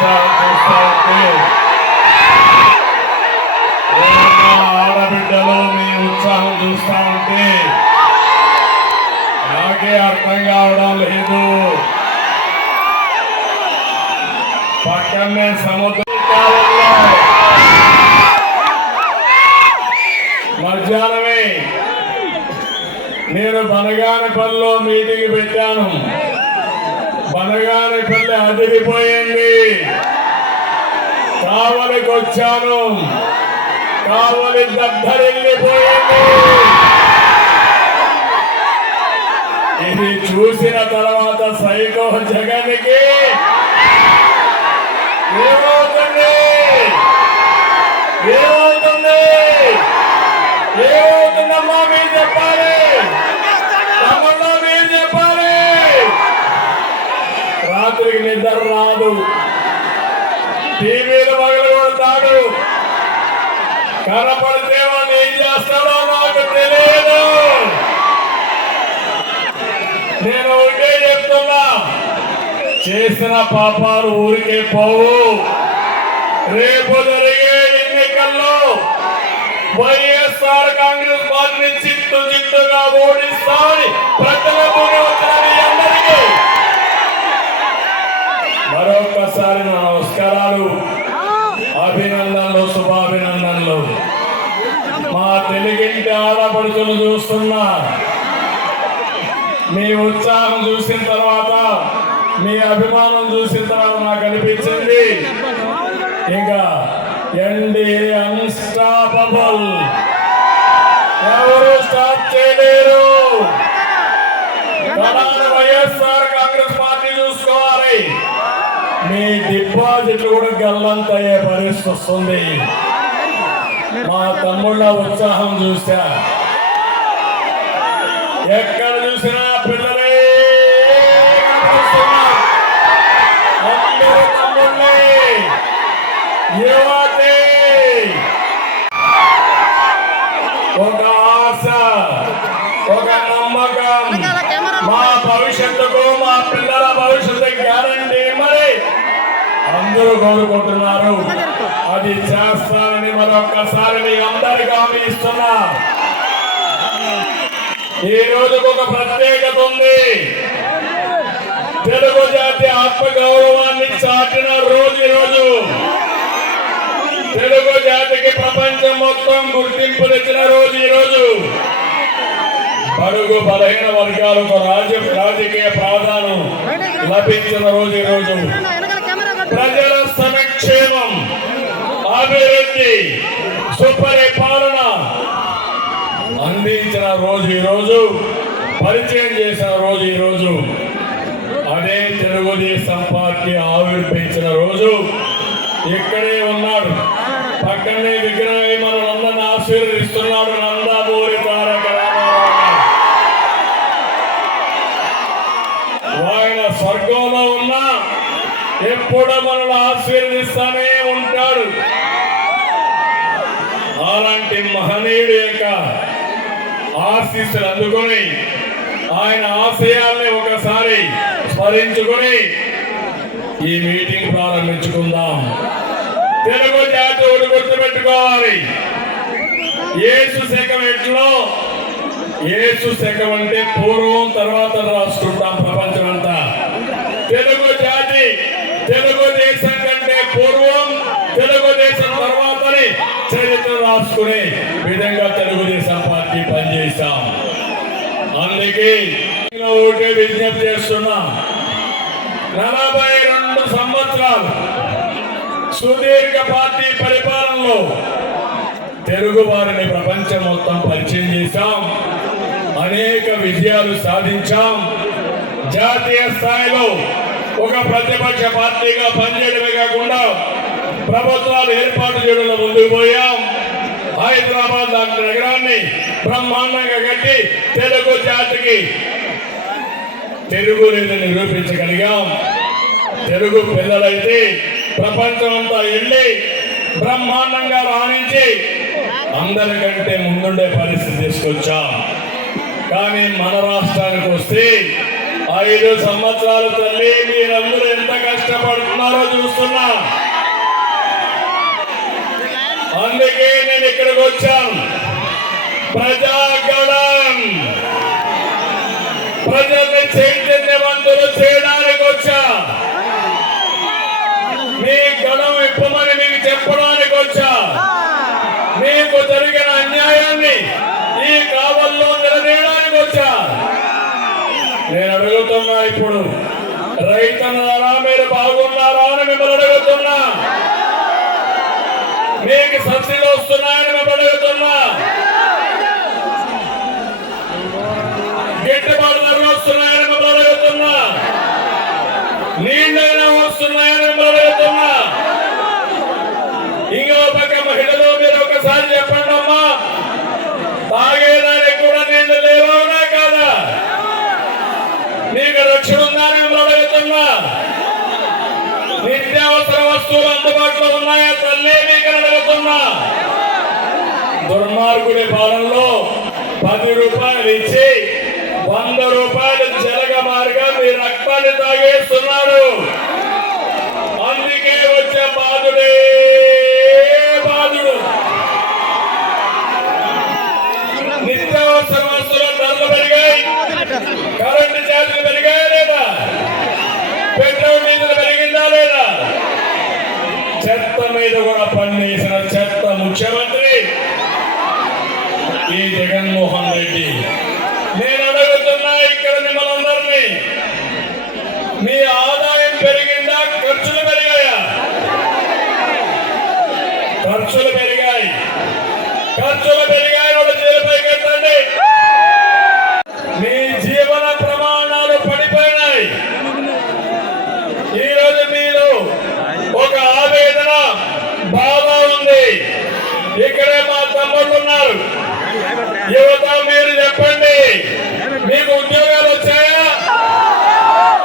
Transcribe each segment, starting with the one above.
ఉత్సాహం చూస్తా ఉంటే, ఆడబిడ్డలో మీ ఉత్సాహం చూస్తా ఉంటే నాకే అర్థం కావడం లేదు. పక్కనే సముద్రం మధ్యాహ్నమే నేను బనగానపల్లిలో మీటింగ్ పెట్టాను. బనగానపల్లి అదిరిపోయింది. కావలికి వచ్చాను, కావలి దద్దరిల్లిపోయింది. ఇది చూసిన తర్వాత సైకో జగన్కి ఏమవుతుంది ఏమవుతుంది ఏమవుతుందమ్మా మీరు చెప్పాలి, తమన్నా మీరు చెప్పాలి. రాత్రికి నిద్ర రాదు, టీవీలు పగలు కొడతాడు, కనపడితే వాళ్ళు ఏం చేస్తాడో నాకు తెలియదు. నేను ఒకటే చెప్తున్నా, చేసిన పాపాలు ఊరికే పోవు. రేపు జరిగే ఎన్నికల్లో వైఎస్ఆర్ కాంగ్రెస్ పార్టీని చిత్తుగా ఓడిస్తామని ప్రజలకు అందరికీ మరొకసారి నా నమస్కారాలు, అభినందనలు, శుభాభినందనలు. మా తెలుగింటి ఆడపడుచులు చూస్తున్నా, మీ ఉత్సాహం చూసిన తర్వాత, మీ అభిమానం చూసిన తర్వాత నాకు అనిపించింది ఇంకా ఎన్డీఏ అన్స్టాపబుల్, ఎవరు స్టాప్ చేయలేరు. వైఎస్ఆర్ కాంగ్రెస్ పార్టీ చూసుకోవాలి. మీ డిపాజిట్లు కూడా గల్లంతయ్యే పరిస్థితి వస్తుంది. మా తమ్ముళ్ళ ఉత్సాహం చూసా, ఎక్కడ చూసినా పిల్లలే అందరూ తమ్ముళ్ళే, యువతే. ఒక ఆశ, ఒక నమ్మకం, మా భవిష్యత్తుకు, మా పిల్లల భవిష్యత్తు గ్యారంటీ మరి అందరూ కోరుకుంటున్నారు. అది చేస్తారని మరొక్కసారి మీ అందరికీ హామీ ఇస్తున్నా. ఈ రోజుకు ఒక ప్రత్యేకత ఉంది. తెలుగు జాతి ఆత్మగౌరవాన్ని చాటిన రోజు ఈ రోజు. తెలుగు జాతికి ప్రపంచం మొత్తం గుర్తింపునిచ్చిన రోజు ఈ రోజు. బడుగు బలహీన వర్గాలకు రాజకీయ ప్రాధాన్యం లభించిన రోజు ఈ రోజు. ప్రజల సంక్షేమం, అభివృద్ధి, సుపరిపాలన అందించిన రోజు ఈ రోజు, పరిచయం చేసిన రోజు ఈ రోజు. అదే తెలుగుదేశం పార్టీ ఆవిర్భవించిన రోజు. ఇక్కడే ఉన్నాడు, పక్కనే విగ్రహం మనల్ని ఆశీర్వదిస్తున్నాడు నందమూరి తారక రామారావు. ఆయన స్వర్గంలో ఉన్నా ఎప్పుడూ మనల్ని ఆశీర్వదిస్తానే ఉంటాడు. అలాంటి మహనీయుడు యొక్క ఆశీస్సులు అందుకొని, ఆయన ఆశయాల్ని ఒకసారి స్మరించుకొని ఈ మీటింగ్ ప్రారంభించుకుందాం. తెలుగు జాతి ఒకటి గుర్తుపెట్టుకోవాలి. యేసు శకం ఎట్లో, యేసు శకం అంటే పూర్వం, తర్వాత రాసుకుంటాం ప్రపంచం అంతా. తెలుగు జాతి తెలుగుదేశం కంటే పూర్వం, తెలుగుదేశం తర్వాతని చరిత్ర రాసుకునే విధంగా తెలుగుదేశం పార్టీ పనిచేశాం. అందుకే ఒకటే విజ్ఞప్తి చేస్తున్నా, 42 సంవత్సరాలు సుదీర్ఘ పార్టీ పరిపాలనలో తెలుగు వారిని ప్రపంచం మొత్తం పరిచయం చేశాం. అనేక విజయాలు సాధించాం. జాతీయ స్థాయిలో ఒక ప్రతిపక్ష పార్టీగా పనిచేయడమే కాకుండా ప్రభుత్వాలు ఏర్పాటు చేయడంలో ముందుకు పోయాం. హైదరాబాద్ లాంటి నగరాన్ని బ్రహ్మాండంగా కట్టి తెలుగు జాతికి తెలుగు లేదని నిరూపించగలిగాం. తెలుగు పిల్లలైతే ప్రపంచం అంతా వెళ్ళి బ్రహ్మాండంగా రాణించి అందరికంటే ముందుండే పరిస్థితి తీసుకొచ్చాం. కానీ మన రాష్ట్రానికి వస్తే 5 సంవత్సరాలు తల్లి మీరందరూ ఎంత కష్టపడుతున్నారో చూస్తున్నా. అందుకే నేను ఇక్కడికి వచ్చాను. ప్రజాగళం ప్రజల్ని చైతన్యవంతులు చేయడానికి వచ్చా. మీ గళం ఇప్పమని మీకు చెప్పడానికి వచ్చా. మీకు జరిగిన అన్యాయాన్ని ఈ కావల్లో నిలదీయడానికి వచ్చా. నేను అడుగుతున్నా, ఇప్పుడు రైతన్నారా, మీరు బాగున్నారా అని మిమ్మల్ని అడుగుతున్నా. మీకు సబ్సిడీ వస్తున్నాయని మిమ్మల్ని అడుగుతున్నా. గిట్టుబాటు ధరలు వస్తున్నాయని మిమ్మల్ని అడుగుతున్నా. నీళ్ళైనా వస్తున్నాయని మిమ్మల్ని అడుగుతున్నా. ఇంకో పక్క మహిళలు, మీరు ఒకసారి చెప్పండి అమ్మా, తాగేదానికి కూడా నీళ్లు లేవవునా కాదా? మీకు రక్షణ ఉందని మిమ్మల్ని అడుగుతున్నా. నిత్యావసర వస్తువులు అందుబాటులో ఉన్నాయా తల్లి మీకు అడుగుతున్నా. దుర్మార్గుడి పాలనలో 10 రూపాయలు ఇచ్చి 100 రూపాయలు జలగమారుగా మీ రక్తాన్ని తాగేస్తున్నాడు. అందుకే వచ్చే బాధుడే బాధుడు. నిత్యావసర వస్తువుల ధరలు పెరిగాయి, కరెంటు ఛార్జీలు పెరిగాయా లేదా? పెట్రోల్ డీజిల్ పెరిగిందా లేదా? చెత్త మీద కూడా పన్నేసిన చెత్త ముఖ్యమంత్రి ఈ జగన్మోహన్ రెడ్డి. నేను అడుగుతున్నా ఇక్కడ మిమ్మల్ని అందరినీ, మీ ఆదాయం పెరిగిందా, ఖర్చులు పెరిగాయా? ఖర్చులు పెరిగాయి. ఖర్చులు పెరిగాయి, వాళ్ళు జైలుపైకి ఎత్తండి. మీ జీవన ప్రమాణాలు పడిపోయినాయి. ఈరోజు మీలో ఒక ఆవేదన, బాధ ఉంది. ఇక్కడే మా తమ్ముళ్ళు ఉన్నారు. యువత, మీరు చెప్పండి, మీకు ఉద్యోగాలు వచ్చాయా?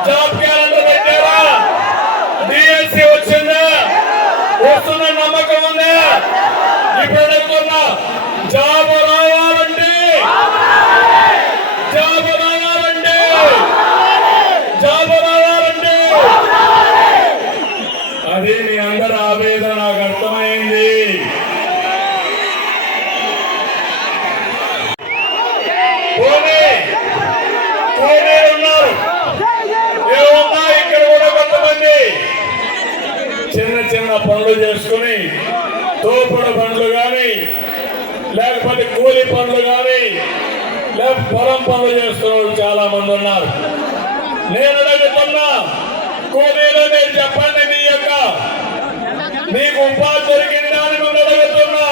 జాబ్ క్యాలెండర్ పెట్టారా? డిఎస్సి వచ్చిందా? వస్తున్న నమ్మకం ఉందా? ఇప్పుడు అడుగుతున్నా, జాబ్ రావాలంటే జాబ్ రావాలంటే జాబ్ రావాలంటే అది మీ అందరి ఆవేదన నాకు అర్థమైంది. ఉన్నారు ఏమన్నా, ఇక్కడ కూడా కొంతమంది చిన్న చిన్న పనులు చేసుకుని, తోపుడు పనులు కానీ, లేకపోతే కూలి పనులు కానీ, లేకపోతే పొలం పనులు చేస్తున్న చాలా మంది ఉన్నారు. నేను అడుగుతున్నా, కూలీలో మీరు చెప్పండి, మీకు ఉపాధి దొరికిందా అని మిమ్మల్ని అడుగుతున్నా.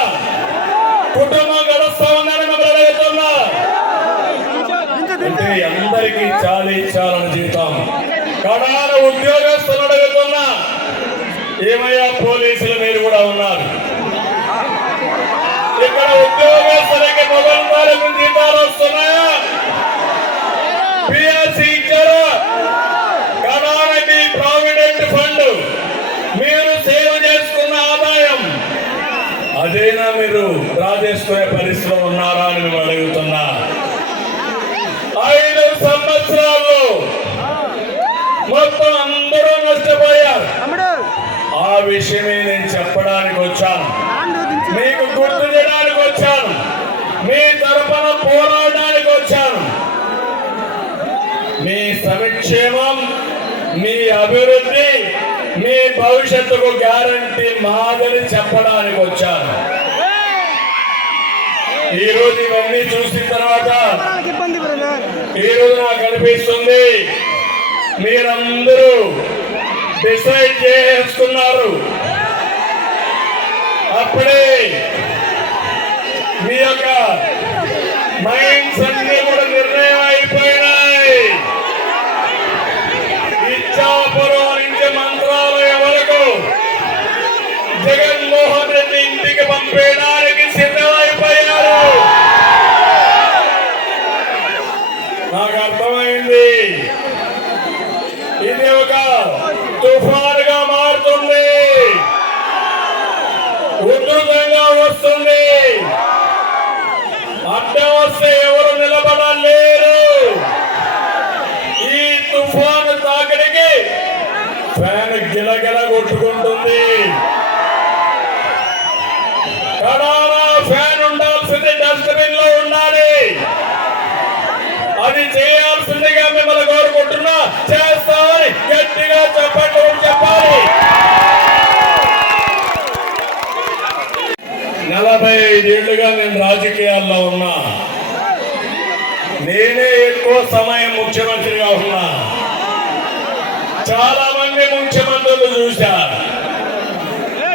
కుటుంబం గడుస్తా ఉందని మిమ్మల్ని అడుగుతున్నా. అంటే అందరికీ చాలని జీవితం. కడాన ఉద్యోగస్తులు అడుగుతున్నా, ఏమయ్యా పోలీసులు మీరు కూడా ఉన్నారు. ఇక్కడ ఉద్యోగస్తులకి మొదలు తారీఖు జీతాలు వస్తున్నాయా? పిఆర్సీ ఇచ్చారా? కడాన మీ ప్రావిడెంట్ ఫండ్, మీరు సేవ్ చేసుకున్న ఆదాయం అదేనా మీరు డ్రా చేసుకునే పరిస్థితిలో ఉన్నారా అని మేము అడుగుతున్నా. 5 సంవత్సరాల్లో మొత్తం అందరూ నష్టపోయారు. ఆ విషయమే నేను చెప్పడానికి వచ్చాను, మీకు గుర్తు చేయడానికి వచ్చాను, మీ తరపున పోరాడడానికి వచ్చాను. మీ సంక్షేమం, మీ అభివృద్ధి, మీ భవిష్యత్తుకు గ్యారంటీ మాదని చెప్పడానికి వచ్చాను. ఈ రోజు ఇవన్నీ చూసిన తర్వాత ఈరోజు నాకు అనిపిస్తుంది, మీరందరూ డిసైడ్ చేసుకున్నారు. అప్పుడే మీ యొక్క మైండ్స్ అన్ని కూడా నిర్ణయం అయిపోయినాయి. ఇచ్చాపురం నుంచి మంత్రాలయం వరకు జగన్మోహన్ రెడ్డి ఇంటికి పంపేయడానికి సిద్ధమైపోయారు. నాకు అర్థమైంది, ఇది ఒక తుఫానుగా మారుతుంది, ఉధృతంగా వస్తుంది. అడ్డం వస్తే ఎవరు నిలబడలేరు. ఈ తుఫాను తాకిడికి ఫ్యాన్ గిలగిల కొట్టుకుంటుంది. కడానా ఫ్యాన్ ఉండాల్సింది డస్ట్బిన్ లో ఉండాలి. అది చేయాల్సిందిగా మిమ్మల్ని కోరుకుంటున్నా. చేస్తామని గట్టిగా చెప్పండి, చెప్పాలి. 45 ఏళ్లుగా నేను రాజకీయాల్లో ఉన్నా. నేనే ఎక్కువ సమయం ముఖ్యమంత్రిగా ఉన్నా. చాలా మంది ముఖ్యమంత్రులు చూశా.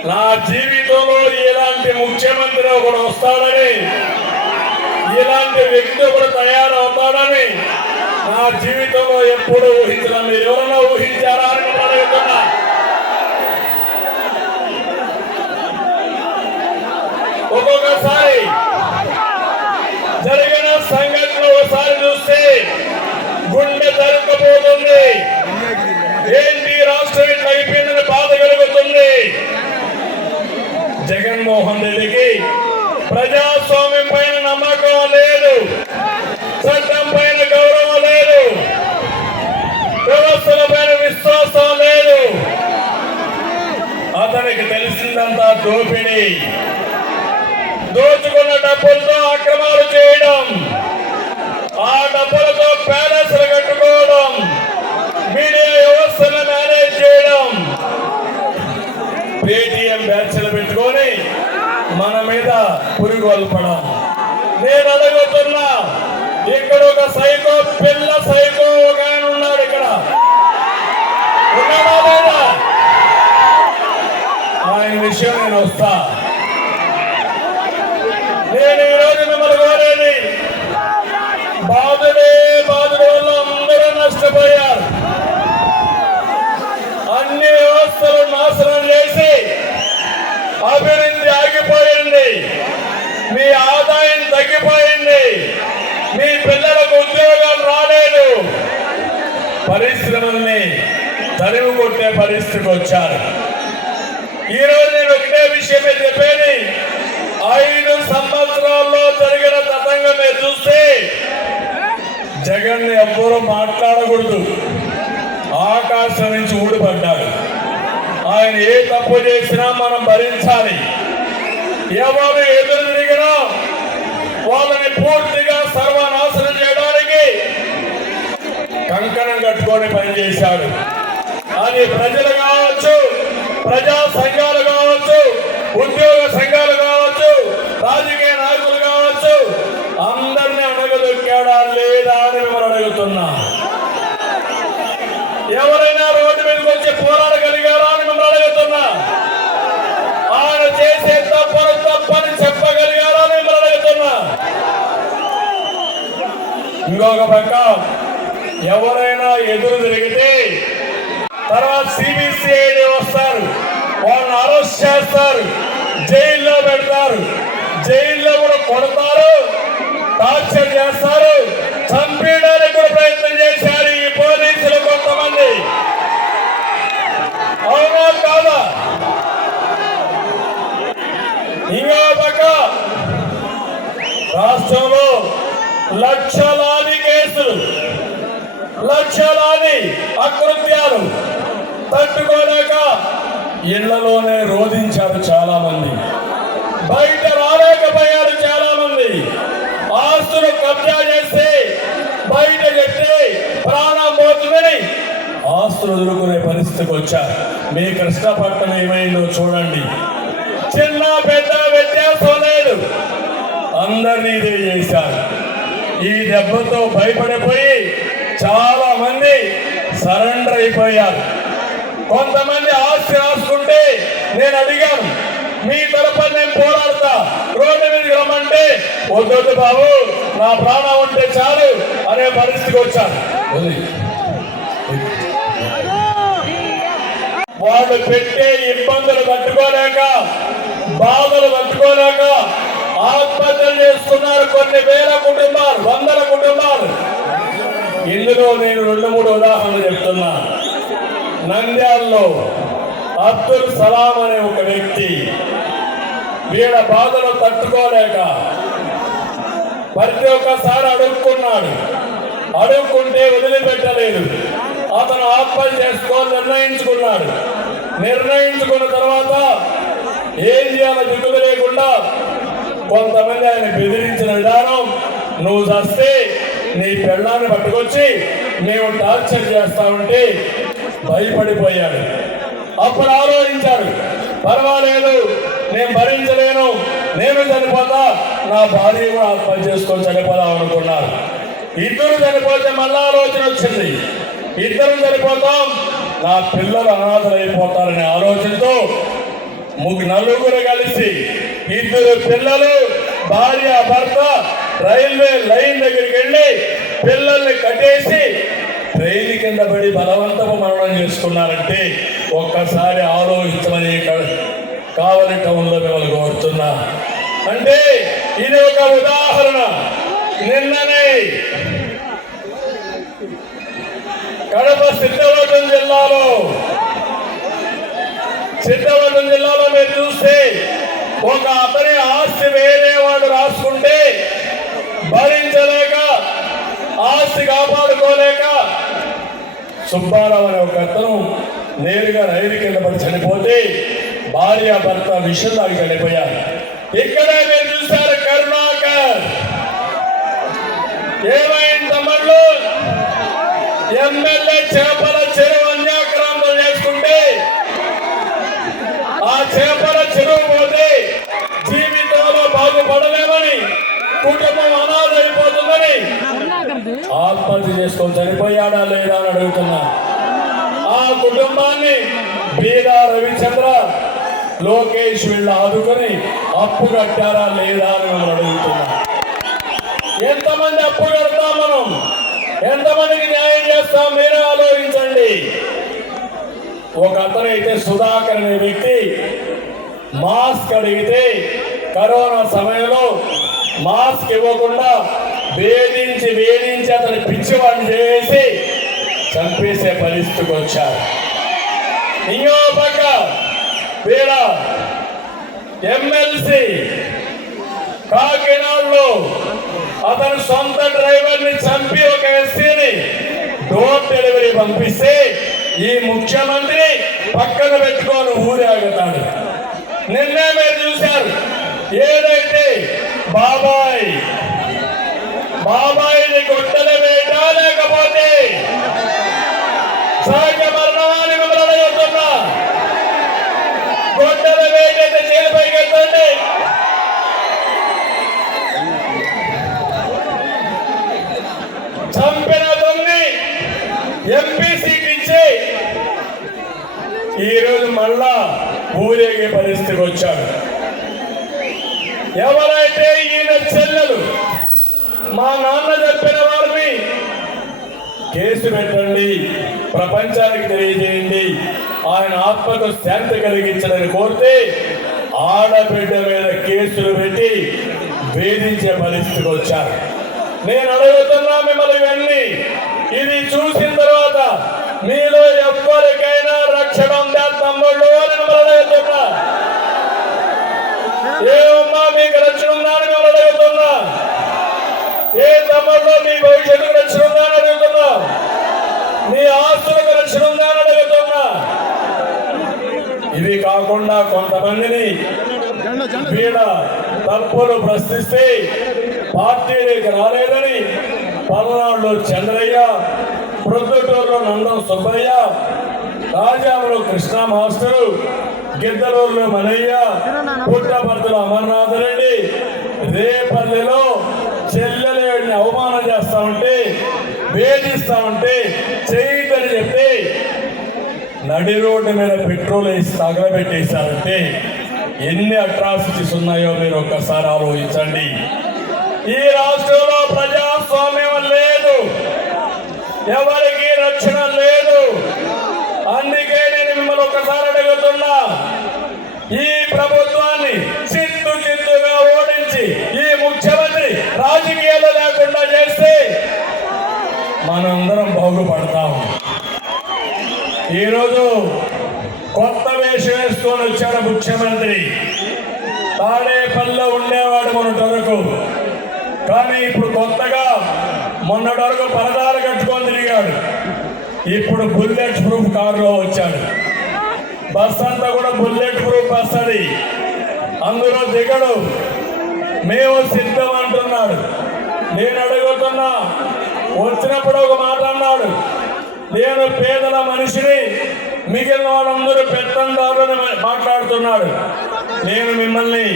నా జీవితంలో ఇలాంటి ముఖ్యమంత్రి ఒకడు వస్తాడని, ఇలాంటి వ్యక్తి ఒకడు తయారవుతాడని నా జీవితంలో ఎప్పుడు ఊహించడం. మీరు ఎవరైనా ఊహించారా అని అడుగుతున్నా. ఒక్కొక్కసారి జరిగిన సంఘటన ఒకసారి చూస్తే గుండె తరుక్కుపోతుంది. ఏంటి రాష్ట్రం ఇట్లా అయిపోయిందని బాధ కలుగుతుంది. జగన్మోహన్ రెడ్డికి ప్రజాస్వామ్యం పైన నమ్మకం లేదు, చట్టం పైన గౌరవం లేదు, వ్యవస్థల పైన విశ్వాసం లేదు. అతనికి తెలిసిందంతా దోపిడీ, దోచుకున్న డబ్బులతో అక్రమాలు చేయడం, ఆ డబ్బులతో ప్యాలెస్లు కట్టుకోవడం, మీడియా వ్యవస్థను మేనేజ్ చేయడం, పేటీఎం బ్యాచ్లు పెట్టుకొని మన మీద పురిగొల్పడం. నేను అడుగుతున్నా, ఇక్కడ ఒక సైకో, పిల్ల సైకో ఒక ఆయన ఉన్నాడు. ఇక్కడ ఉన్నాడా లేదా? ఆయన విషయం నేను వస్తా. నేను ఈరోజు మిమ్మల్ని కోరేది, బాధుడే బాధుడు వల్ల అందరూ నష్టపోయారు. అన్ని వ్యవస్థలు నాశనం చేసి అభివృద్ధి ఆగిపోయింది, మీ ఆదాయం తగ్గిపోయింది, మీ పిల్లలకు ఉద్యోగాలు రాలేదు, పరిశ్రమల్ని తరిమి కొట్టే పరిస్థితికి వచ్చారు. ఈరోజు నేను ఒకటే విషయమే చెప్పేది, 5 సంవత్సరాల్లో జరిగిన తతంగమే చూస్తే జగన్ ఎవ్వరూ మాట్లాడకూడదు. ఆకాశం నుంచి ఊడిపడ్డాడు. ఆయన ఏ తప్పు చేసినా మనం భరించాలి. ఎవరు ఎదురు తిరిగినా వాళ్ళని పూర్తిగా సర్వనాశనం చేయడానికి కంకణం కట్టుకొని పనిచేశాడు. అది ప్రజలు కావచ్చు, ప్రజా సంఘాలు కావచ్చు, ఉద్యోగ సంఘాలు కావచ్చు, రాజకీయ నాయకులు కావచ్చు, అందరినీ అడగదొక్కాడా లేదా అని మిమ్మల్ని అడుగుతున్నా. ఎవరైనా రోడ్డు మీదకి వచ్చి పోరాడగలిగారా అని మిమ్మల్ని అడుగుతున్నా. ఆయన చేసే తప్పని చెప్పగలిగారా అని మిమ్మల్ని అడుగుతున్నా. ఇంకొక పక్క ఎవరైనా ఎదురు తిరిగితే తర్వాత సిబిసిఐడి వస్తారు, వాళ్ళని అరెస్ట్ చేస్తారు, జైల్లో పెడతారు, జైల్లో కూడా కొడతారు, టార్చర్ చేస్తారు, చంపేయడానికి కూడా ప్రయత్నం చేశారు ఈ పోలీసులు కొంతమంది. అవునా కాదా? ఇంకో పక్క రాష్ట్రంలో లక్షలాది కేసులు, లక్షలాది అకృత్యాలు తట్టుకోలేక ఇళ్లలోనే రోధించారు చాలా మంది, బయట రాలేకపోయారు చాలా మంది. ఆస్తులు కబ్జా చేస్తే బయట చెప్తే ప్రాణం పోతుందని ఆస్తులు ఎదుర్కొనే పరిస్థితికి వచ్చారు. మీ కృష్ణపట్నం ఏమైందో చూడండి. చిన్న పెద్ద వ్యత్యాసం లేదు, అందరినీ ఇదే చేశారు. ఈ దెబ్బతో భయపడిపోయి చాలా మంది సరెండర్ అయిపోయారు. కొంతమంది ఆస్తి రాసుకుంటే నేను అడిగాను, మీ తరపున నేను పోరాడతా, రోడ్డు మీదకి రమ్మంటే వద్దు బాబు, నా ప్రాణం ఉంటే చాలు అనే పరిస్థితికి వచ్చాను. వాళ్ళు పెట్టే ఇబ్బందులు తట్టుకోలేక, బాధలు తట్టుకోలేక ఆత్మహత్యలు చేసుకున్నారు కొన్ని వేల కుటుంబాలు, వందల కుటుంబాలు. ఇందులో నేను 2-3 ఉదాహరణలు చెప్తున్నా. నంద్యాలలో అబ్దుల్ సలాం అనే ఒక వ్యక్తి వీళ్ళ బాధలు తట్టుకోలేక ప్రతి ఒక్కసారి అడుక్కుంటే వదిలిపెట్టలేదు. అతను ఆత్మహత్య చేసుకోవాలని నిర్ణయించుకున్న తర్వాత ఏం చేయాలో దిగులు లేకుండా కొంతమంది ఆయన బెదిరించిన విధానం, నువ్వు చస్తే నీ పెళ్ళాన్ని పట్టుకొచ్చి మేము టార్చర్ చేస్తామంటే భయపడిపోయాడు. అప్పుడు ఆలోచించాడు, పర్వాలేదు, నేను భరించలేను, నేను చనిపోతా, నా భార్య కూడా ఆత్మహత్య చేసుకొని చనిపోదాం అనుకున్నారు. ఇద్దరు చనిపోతే మళ్ళా ఆలోచన వచ్చింది, ఇద్దరు చనిపోతాం, నా పిల్లలు అనాథలైపోతారనే ఆలోచనతో నలుగురు కలిసి, ఇద్దరు పిల్లలు, భార్య, భర్త రైల్వే లైన్ దగ్గరికి వెళ్ళి పిల్లల్ని కట్టేసి ట్రైన్ కింద పడి బలవంతపు మరణం చేసుకున్నారంటే ఒక్కసారి ఆలోచించమని కావలి టౌన్లో మిమ్మల్ని కోరుతున్నా. అంటే ఇది ఒక ఉదాహరణ. నిన్ననే కడప సిద్ధవటం జిల్లాలో మీరు చూస్తే ఒక అతని ఆస్తి వేరే వాడు రాసుకుంటే భరించలేక, ఆస్తి కాపాడుకోలేక సుబ్బారావు అనే ఒక అతను నేరుగా రైలు కింద పడి చనిపోతే భార్య భర్త విషయం తాగి చనిపోయారు. ఇక్కడే మీరు చూశారు కరుణాకర్ ఏమైంది తమ్ముళ్ళు, ఎమ్మెల్యే చేపల చెరువు అన్యాక్రాంతం చేసుకుంటే ఆ చేపల చెరువు పోతే జీవితంలో బాగుపడలేమని, కుటుంబం అనాథైపోతుందని ఆత్మహత్య చేసుకొని చనిపోయాడా లేదా అని అడుగుతున్నా. ఆ కుటుంబాన్ని బీదా రవిచంద్ర, లోకేష్ వీళ్ళు ఆదుకొని అప్పు కట్టారా లేదా అని మనం అడుగుతున్నా. ఎంతమంది అప్పు కడతాం మనం, ఎంతమందికి న్యాయం చేస్తాం మీరే ఆలోచించండి. ఒక అతను అయితే సుధాకర్ అనే వ్యక్తి మాస్క్ అడిగితే కరోనా సమయంలో మాస్క్ ఇవ్వకుండా వేధించి అతని పిచ్చివాడిని చేసి చంపేసే పరిస్థితికి వచ్చారు. ఇంకో పక్క వీడ ఎమ్మెల్సీ కాకినాడలో అతని సొంత డ్రైవర్ని చంపి ఒక ఎస్సీని డోర్ డెలివరీ పంపిస్తే ఈ ముఖ్యమంత్రి పక్కన పెట్టుకొని ఊరేగుతాడు. నిన్నే మీరు చూశారు, ఏదైతే బాబాయిని గొడ్డల వేట లేకపోతే సహజ మరణాన్ని మిమ్మల్ని అడుగుతున్నా. గొడ్డల వేట అయితే చేపైకి ఎత్తండి. చంపిన తల్లి ఎంపీ సీట్ ఇచ్చి ఈరోజు మళ్ళా ఊరేగే పరిస్థితికి వచ్చాడు. ఎవరైతే ఈయన చెల్లెలు మా నాన్న చెప్పిన వారిని కేసు పెట్టండి, ప్రపంచానికి తెలియజేయండి, ఆయన ఆత్మకు శాంతి కలిగించాలని కోరితే ఆడబిడ్డ మీద కేసులు పెట్టి వేధించే పరిస్థితికి వచ్చారు. నేను అడుగుతున్నా మిమ్మల్ని ఇవన్నీ, ఇది చూసిన తర్వాత మీలో ఎవరికైనా రక్షణ ఉందా తమ్ముళ్ళు అని మిమ్మల్ని అడుగుతున్నా. ఏమమ్మా మీకు రక్షణ ఉందా అని మిమ్మల్ని అడుగుతున్నా. ఏ తమ్ముళ్ళు మీ భవిష్యత్తుకు రక్షణ ఉందా అని అడుగుతున్నా. మీ ఆస్తులకు రక్షణ ఉందా అని అడుగుతున్నా. ఇవి కాకుండా కొంతమందిని వీళ్ళ తప్పులు ప్రశ్నిస్తే పార్టీలకు రాలేదని పల్నాడులో చంద్రయ్య, ప్రొద్దుటూరులో నందం సుబ్బయ్య, రాజాములో కృష్ణ మాస్టరు, గిద్దలూరులో మనయ్య, పుట్టపర్తిలో అమర్నాథ్ రెడ్డి, రేపల్లిలో చెల్లెలని అవమానం చేస్తా ఉంటే, వేధిస్తా ఉంటే చేయదని చెప్పి నడి రోడ్డు మీద పెట్రోల్ వేసి తగలబెట్టేశారంటే ఎన్ని అట్రాసిటీస్ ఉన్నాయో మీరు ఒక్కసారి ఆలోచించండి. ఈ రాష్ట్రంలో ప్రజాస్వామ్యం లేదు, ఎవరికి రక్షణ లేదు. అందుకే నేను మిమ్మల్ని ఒకసారి అడుగుతున్నా, ఈ ప్రభుత్వాన్ని చిత్తుగా ఓడించి ఈ ముఖ్యమంత్రి రాజకీయాలు లేకుండా చేస్తే మనందరం బాగుపడతాం. ఈరోజు కొత్త వేషం వేసుకొని వచ్చాడు ముఖ్యమంత్రి. తాడేపల్లిలో ఉండేవాడు మొన్నటి వరకు, కానీ ఇప్పుడు కొత్తగా మొన్నటి వరకు పరదాలు కట్టుకొని తిరిగాడు. ఇప్పుడు బుల్లెట్ ప్రూఫ్ కారులో వచ్చాడు. బస్ అంతా కూడా బుల్లెట్ ప్రూఫ్ బస్ అది, అందులో దిగడు. మేము సిద్ధం అంటున్నాడు. నేను అడుగుతున్నా, వచ్చినప్పుడు ఒక మాట అన్నాడు, నేను పేదల మనిషిని, మిగిలిన వాళ్ళందరూ పెత్తందారులని మాట్లాడుతున్నాడు. నేను మిమ్మల్ని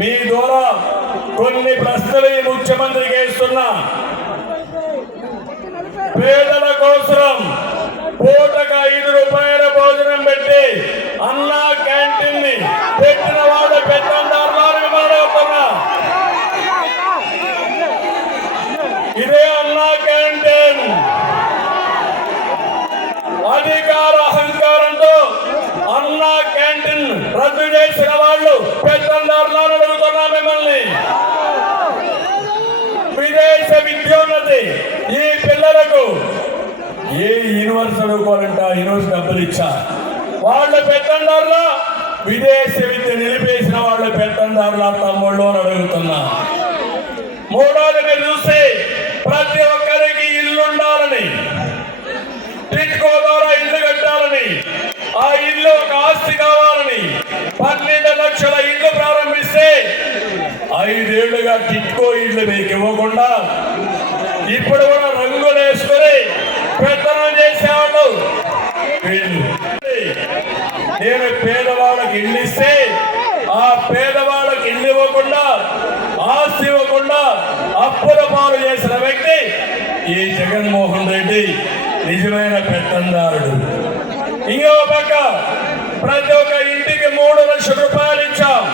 మీ ద్వారా కొన్ని ప్రశ్నలు ఈ ముఖ్యమంత్రికి వేస్తున్నా. పేదల కోసం పూటకు 5 రూపాయల భోజనం పెట్టి అన్నా క్యాంటీన్ ని పెట్టిన వాళ్ళ పెత్తందారులను మాట్లాడుతున్నా. ఇదే అన్నా క్యాంటీన్ అధికార అహంకారంతో అన్నా క్యాంటీన్ రద్దు చేసిన వాళ్ళు పెత్తందారులను అడుగుతున్నా మిమ్మల్ని. విదేశ విద్యోన్నతి ఈ పిల్లలకు ఏ యూనివర్సిటీ చదువుకోవాలంటే ఆ యూనివర్సిటీ డబ్బులు ఇచ్చా వాళ్ళ పెత్తందారుల, విదేశ విద్య నిలిపేసిన వాళ్ళ పెత్తందారుల తమ్ముళ్ళు అని అడుగుతున్నా. మూడోది మీరు చూస్తే ప్రతి ఒక్కరికి ఇల్లు ఉండాలని, టిట్కో ద్వారా ఇల్లు కట్టాలని, ఆ ఇల్లు ఒక ఆస్తి కావాలని 12 లక్షల ఇల్లు ప్రారంభిస్తే 5 ఏళ్లుగా టిట్కో ఇల్లు మీకు ఇవ్వకుండా ఇప్పుడు కూడా రంగులు వేసుకుని పెత్తనం చేసేవాళ్ళు వీళ్ళు. నేను పేదవాళ్ళకి ఇల్లు ఇస్తే ఆ పేదవాళ్ళకి ఇల్లు ఇవ్వకుండా, ఆస్తి ఇవ్వకుండా అప్పుల పాలు చేసిన వ్యక్తి ఈ జగన్మోహన్ రెడ్డి, నిజమైన పెత్తందారుడు. ఇంకో పక్క ప్రతి ఒక్క ఇంటికి 3 లక్షల రూపాయలు ఇచ్చాం.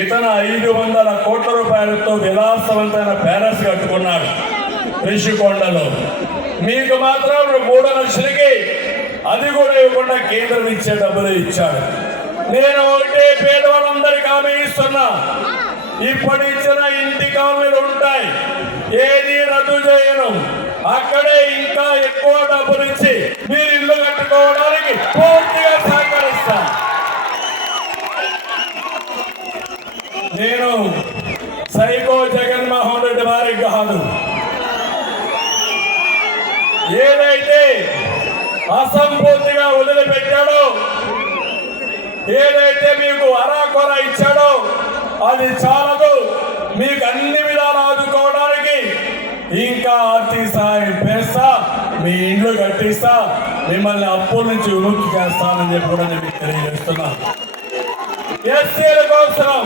ఇతను 500 కోట్ల రూపాయలతో విలాసవంతమైన ప్యాలెస్ కట్టుకున్నాడు రిషికొండలో. మీకు మాత్రం 3 లక్షలకి అది కూడా ఇవ్వకుండా కేంద్రం ఇచ్చే డబ్బులు ఇచ్చాడు. నేను ఒకటే పేదవాళ్ళందరికీ హామీ ఇస్తున్నా, ఇప్పుడు ఇచ్చిన ఇంటి కాలనీలు ఉంటాయి, ఏది రద్దు చేయను. అక్కడే ఇంకా ఎక్కువ డబ్బులు ఇచ్చి మీరు ఇల్లు కట్టుకోవడానికి పూర్తిగా సహకరిస్తాను. నేను సైకో జగన్మోహన్ రెడ్డి వారికి కాదు. ఏదైతే అసంపూర్తిగా వదిలిపెట్టాడో, ఏదైతే మీకు అరాకొర ఇచ్చాడో అది చాలదు. మీకు అన్ని విధాలు ఆదుకోవడానికి ఇంకా ఆర్థిక సహాయం చేస్తా, మీ ఇండ్లు కట్టిస్తా, మిమ్మల్ని అప్పుల నుంచి విముక్తి చేస్తానని చెప్పి కూడా నేను తెలియజేస్తున్నా. ఎస్సీల కోసం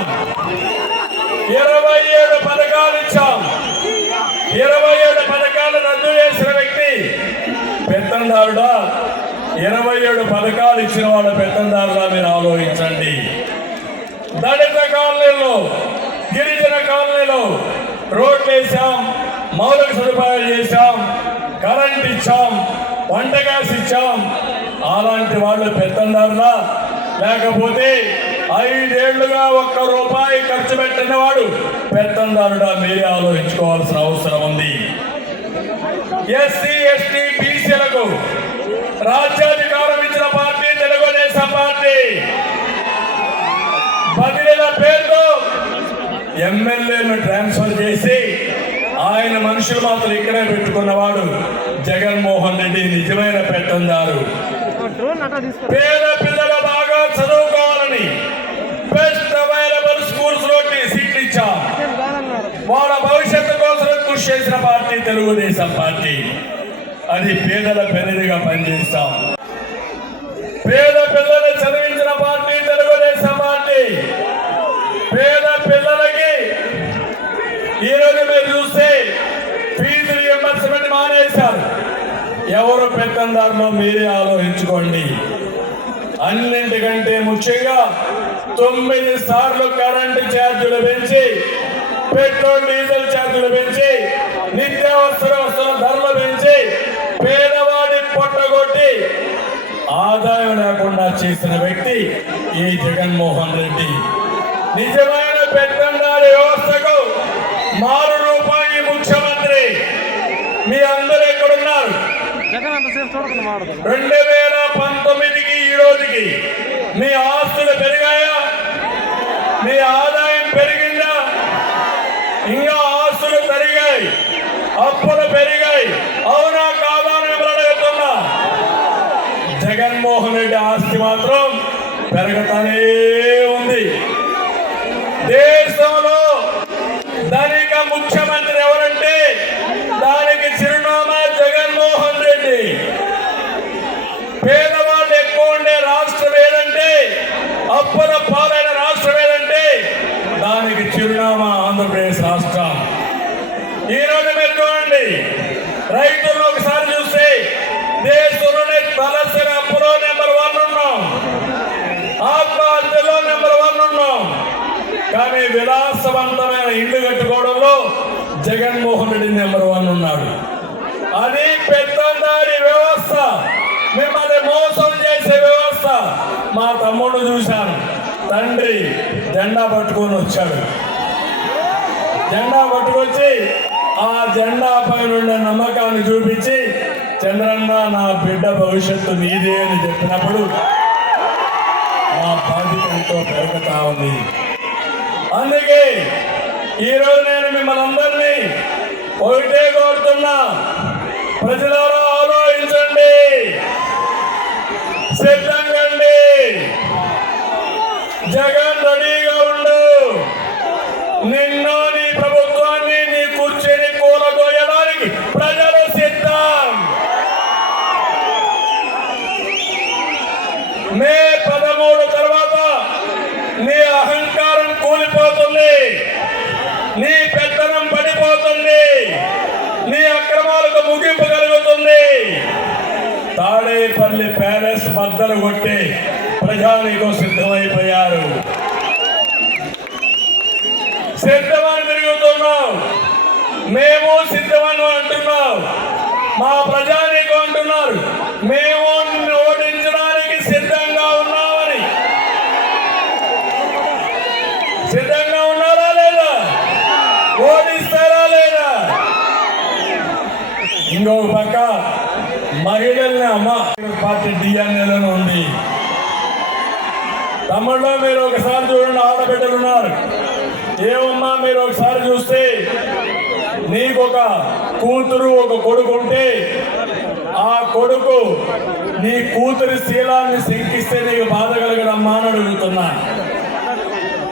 27 పథకాలు ఇచ్చాం. 27 పథకాలు రద్దు చేసిన వ్యక్తి పెత్తందారుడా? 27 పథకాలు ఇచ్చిన వాళ్ళ పెత్తందారులా? మీరు ఆలోచించండి. దళిత కాలనీలో, గిరిజన కాలనీలో రోడ్లు వేసాం, మౌలిక సదుపాయాలు చేశాం, కరెంట్ ఇచ్చాం, వంట గ్యాస్ ఇచ్చాం. అలాంటి వాళ్ళు పెత్తందారులా? లేకపోతే 5 ఏళ్లుగా 1 రూపాయి ఖర్చు పెట్టిన వాడు పెత్తందారుడా? మీరే ఆలోచించుకోవాల్సిన అవసరం ఉంది. ఎస్సీ ఎస్టీ బీసీలకు రాజ్యాధికారం ఇచ్చిన పార్టీ తెలుగుదేశం పార్టీ. బదిలీల పేరుతో ఎమ్మెల్యేలను ట్రాన్స్ఫర్ చేసి ఆయన మనుషులు మాత్రం ఇక్కడే పెట్టుకున్నవాడు జగన్మోహన్ రెడ్డి, నిజమైన పెత్తందారు. పేద పిల్లలు బాగా చదువుకోవాలని బెస్ట్ అవైలబుల్ స్కూల్స్ లో సీట్లు ఇచ్చాం. వాళ్ళ భవిష్యత్తు కోసం కృషి చేసిన పార్టీ తెలుగుదేశం పార్టీ. అది పేదల పెన్నిధిగా పనిచేస్తాం. పేద పిల్లలు చదివించిన పార్టీ తెలుగుదేశం పార్టీ. పేద పిల్లలకి ఈరోజు మీరు చూస్తే ఫీజు రియంబర్స్మెంట్ మానేశారు. ఎవరు పెత్తందారులో మీరే ఆలోచించుకోండి. అన్నింటికంటే ముఖ్యంగా 9 సార్లు కరెంటు ఛార్జీలు పెంచి, పెట్రోల్ డీజిల్ ఛార్జీలు పెంచి, నిత్యావసర వస్తువుల ధరలు పెంచి పేదవాడి పొట్టగొట్టి ఆదాయం లేకుండా చేసిన వ్యక్తి ఈ జగన్మోహన్ రెడ్డి. నిజమైన పెత్తందారి వ్యవస్థకు మారు రూపాయి ముఖ్యమంత్రి. మీ అందరూ ఎక్కడున్నారు? 2019కి ఈ రోజుకి మీ ఆస్తులు పెరిగాయా? మీ ఆదాయం పెరిగిందా? ఇంకా ఆస్తులు పెరిగాయి, అప్పులు పెరిగాయి. అవునా కాదా? పెరుగుతూనే ఉంది. దేశంలో ధనిక ముఖ్యమంత్రి ఎవరంటే దానికి చిరునామా జగన్మోహన్ రెడ్డి. పేదవాళ్ళు ఎక్కువ ఉండే రాష్ట్రం ఏదంటే, అప్పుల పాలైన రాష్ట్రం ఏదంటే దానికి చిరునామా ఆంధ్రప్రదేశ్ రాష్ట్రం. ఈరోజు మీరు చూడండి, రైతులను ఒకసారి చూస్తే దేశంలోనే తలసరి అప్పులో నెంబర్ 1 ఉన్నాం, ఆత్మహత్యలో నెంబర్ 1 ఉన్నాం. కానీ విలాసవంతమైన ఇల్లు కట్టుకోవడంలో జగన్మోహన్ రెడ్డి నెంబర్ 1 ఉన్నాడు. అది పెత్తందారి వ్యవస్థ, మిమ్మల్ని మోసం చేసే వ్యవస్థ. మా తమ్ముడు చూశాను, తండ్రి జెండా పట్టుకొని వచ్చాడు. జెండా పట్టుకొచ్చి ఆ జెండా పైన ఉండే నమ్మకాన్ని చూపించి, చంద్రన్న నా బిడ్డ భవిష్యత్తు నీదే అని చెప్పినప్పుడు మా బాధ్యత ఎంతో పెరుగుతా ఉంది. అందుకే ఈరోజు నేను మిమ్మల్ని అందరినీ ఒకటే కోరుతున్నా, ప్రజలారా ఆలోచించండి, సిద్ధంగండి. జగన్ రెడీగా ఉండు. నిన్ను, నీ ప్రభుత్వాన్ని, నీ కుర్చీని కూలదోయడానికి ప్రజలు సిద్ధం. మే 13 తర్వాత నీ అహంకారం కూలిపోతుంది, నీ పెత్తనం పడిపోతుంది, నీ అక్రమాలకు ముగింపు కలుగుతుంది. తాడేపల్లి ప్యాలెస్ బద్దలు కొట్టి ప్రజానీకం సిద్ధమైపోయారు. సిద్ధమని తిరుగుతున్నాం, మేము సిద్ధమని అంటున్నాం. మా ప్రజానీకం అంటున్నారు మేము ఓడించడానికి సిద్ధంగా ఉన్నామని. సిద్ధంగా ఉన్నారా లేదా? ఓడిస్తారా లేదా? ఇంకొక పక్క మహిళల్ని అమ్మ పార్టీ డిఎన్ఏలను ఉంది. తమిళలో మీరు ఒకసారి చూడండి, ఆడబిడ్డలు ఉన్నారు. ఏమమ్మా మీరు ఒకసారి చూస్తే, నీకు ఒక కూతురు ఒక కొడుకు ఉంటే ఆ కొడుకు నీ కూతురి శీలాన్ని శంకిస్తే నీకు బాధ కలగడమ్మా అని అడుగుతున్నా.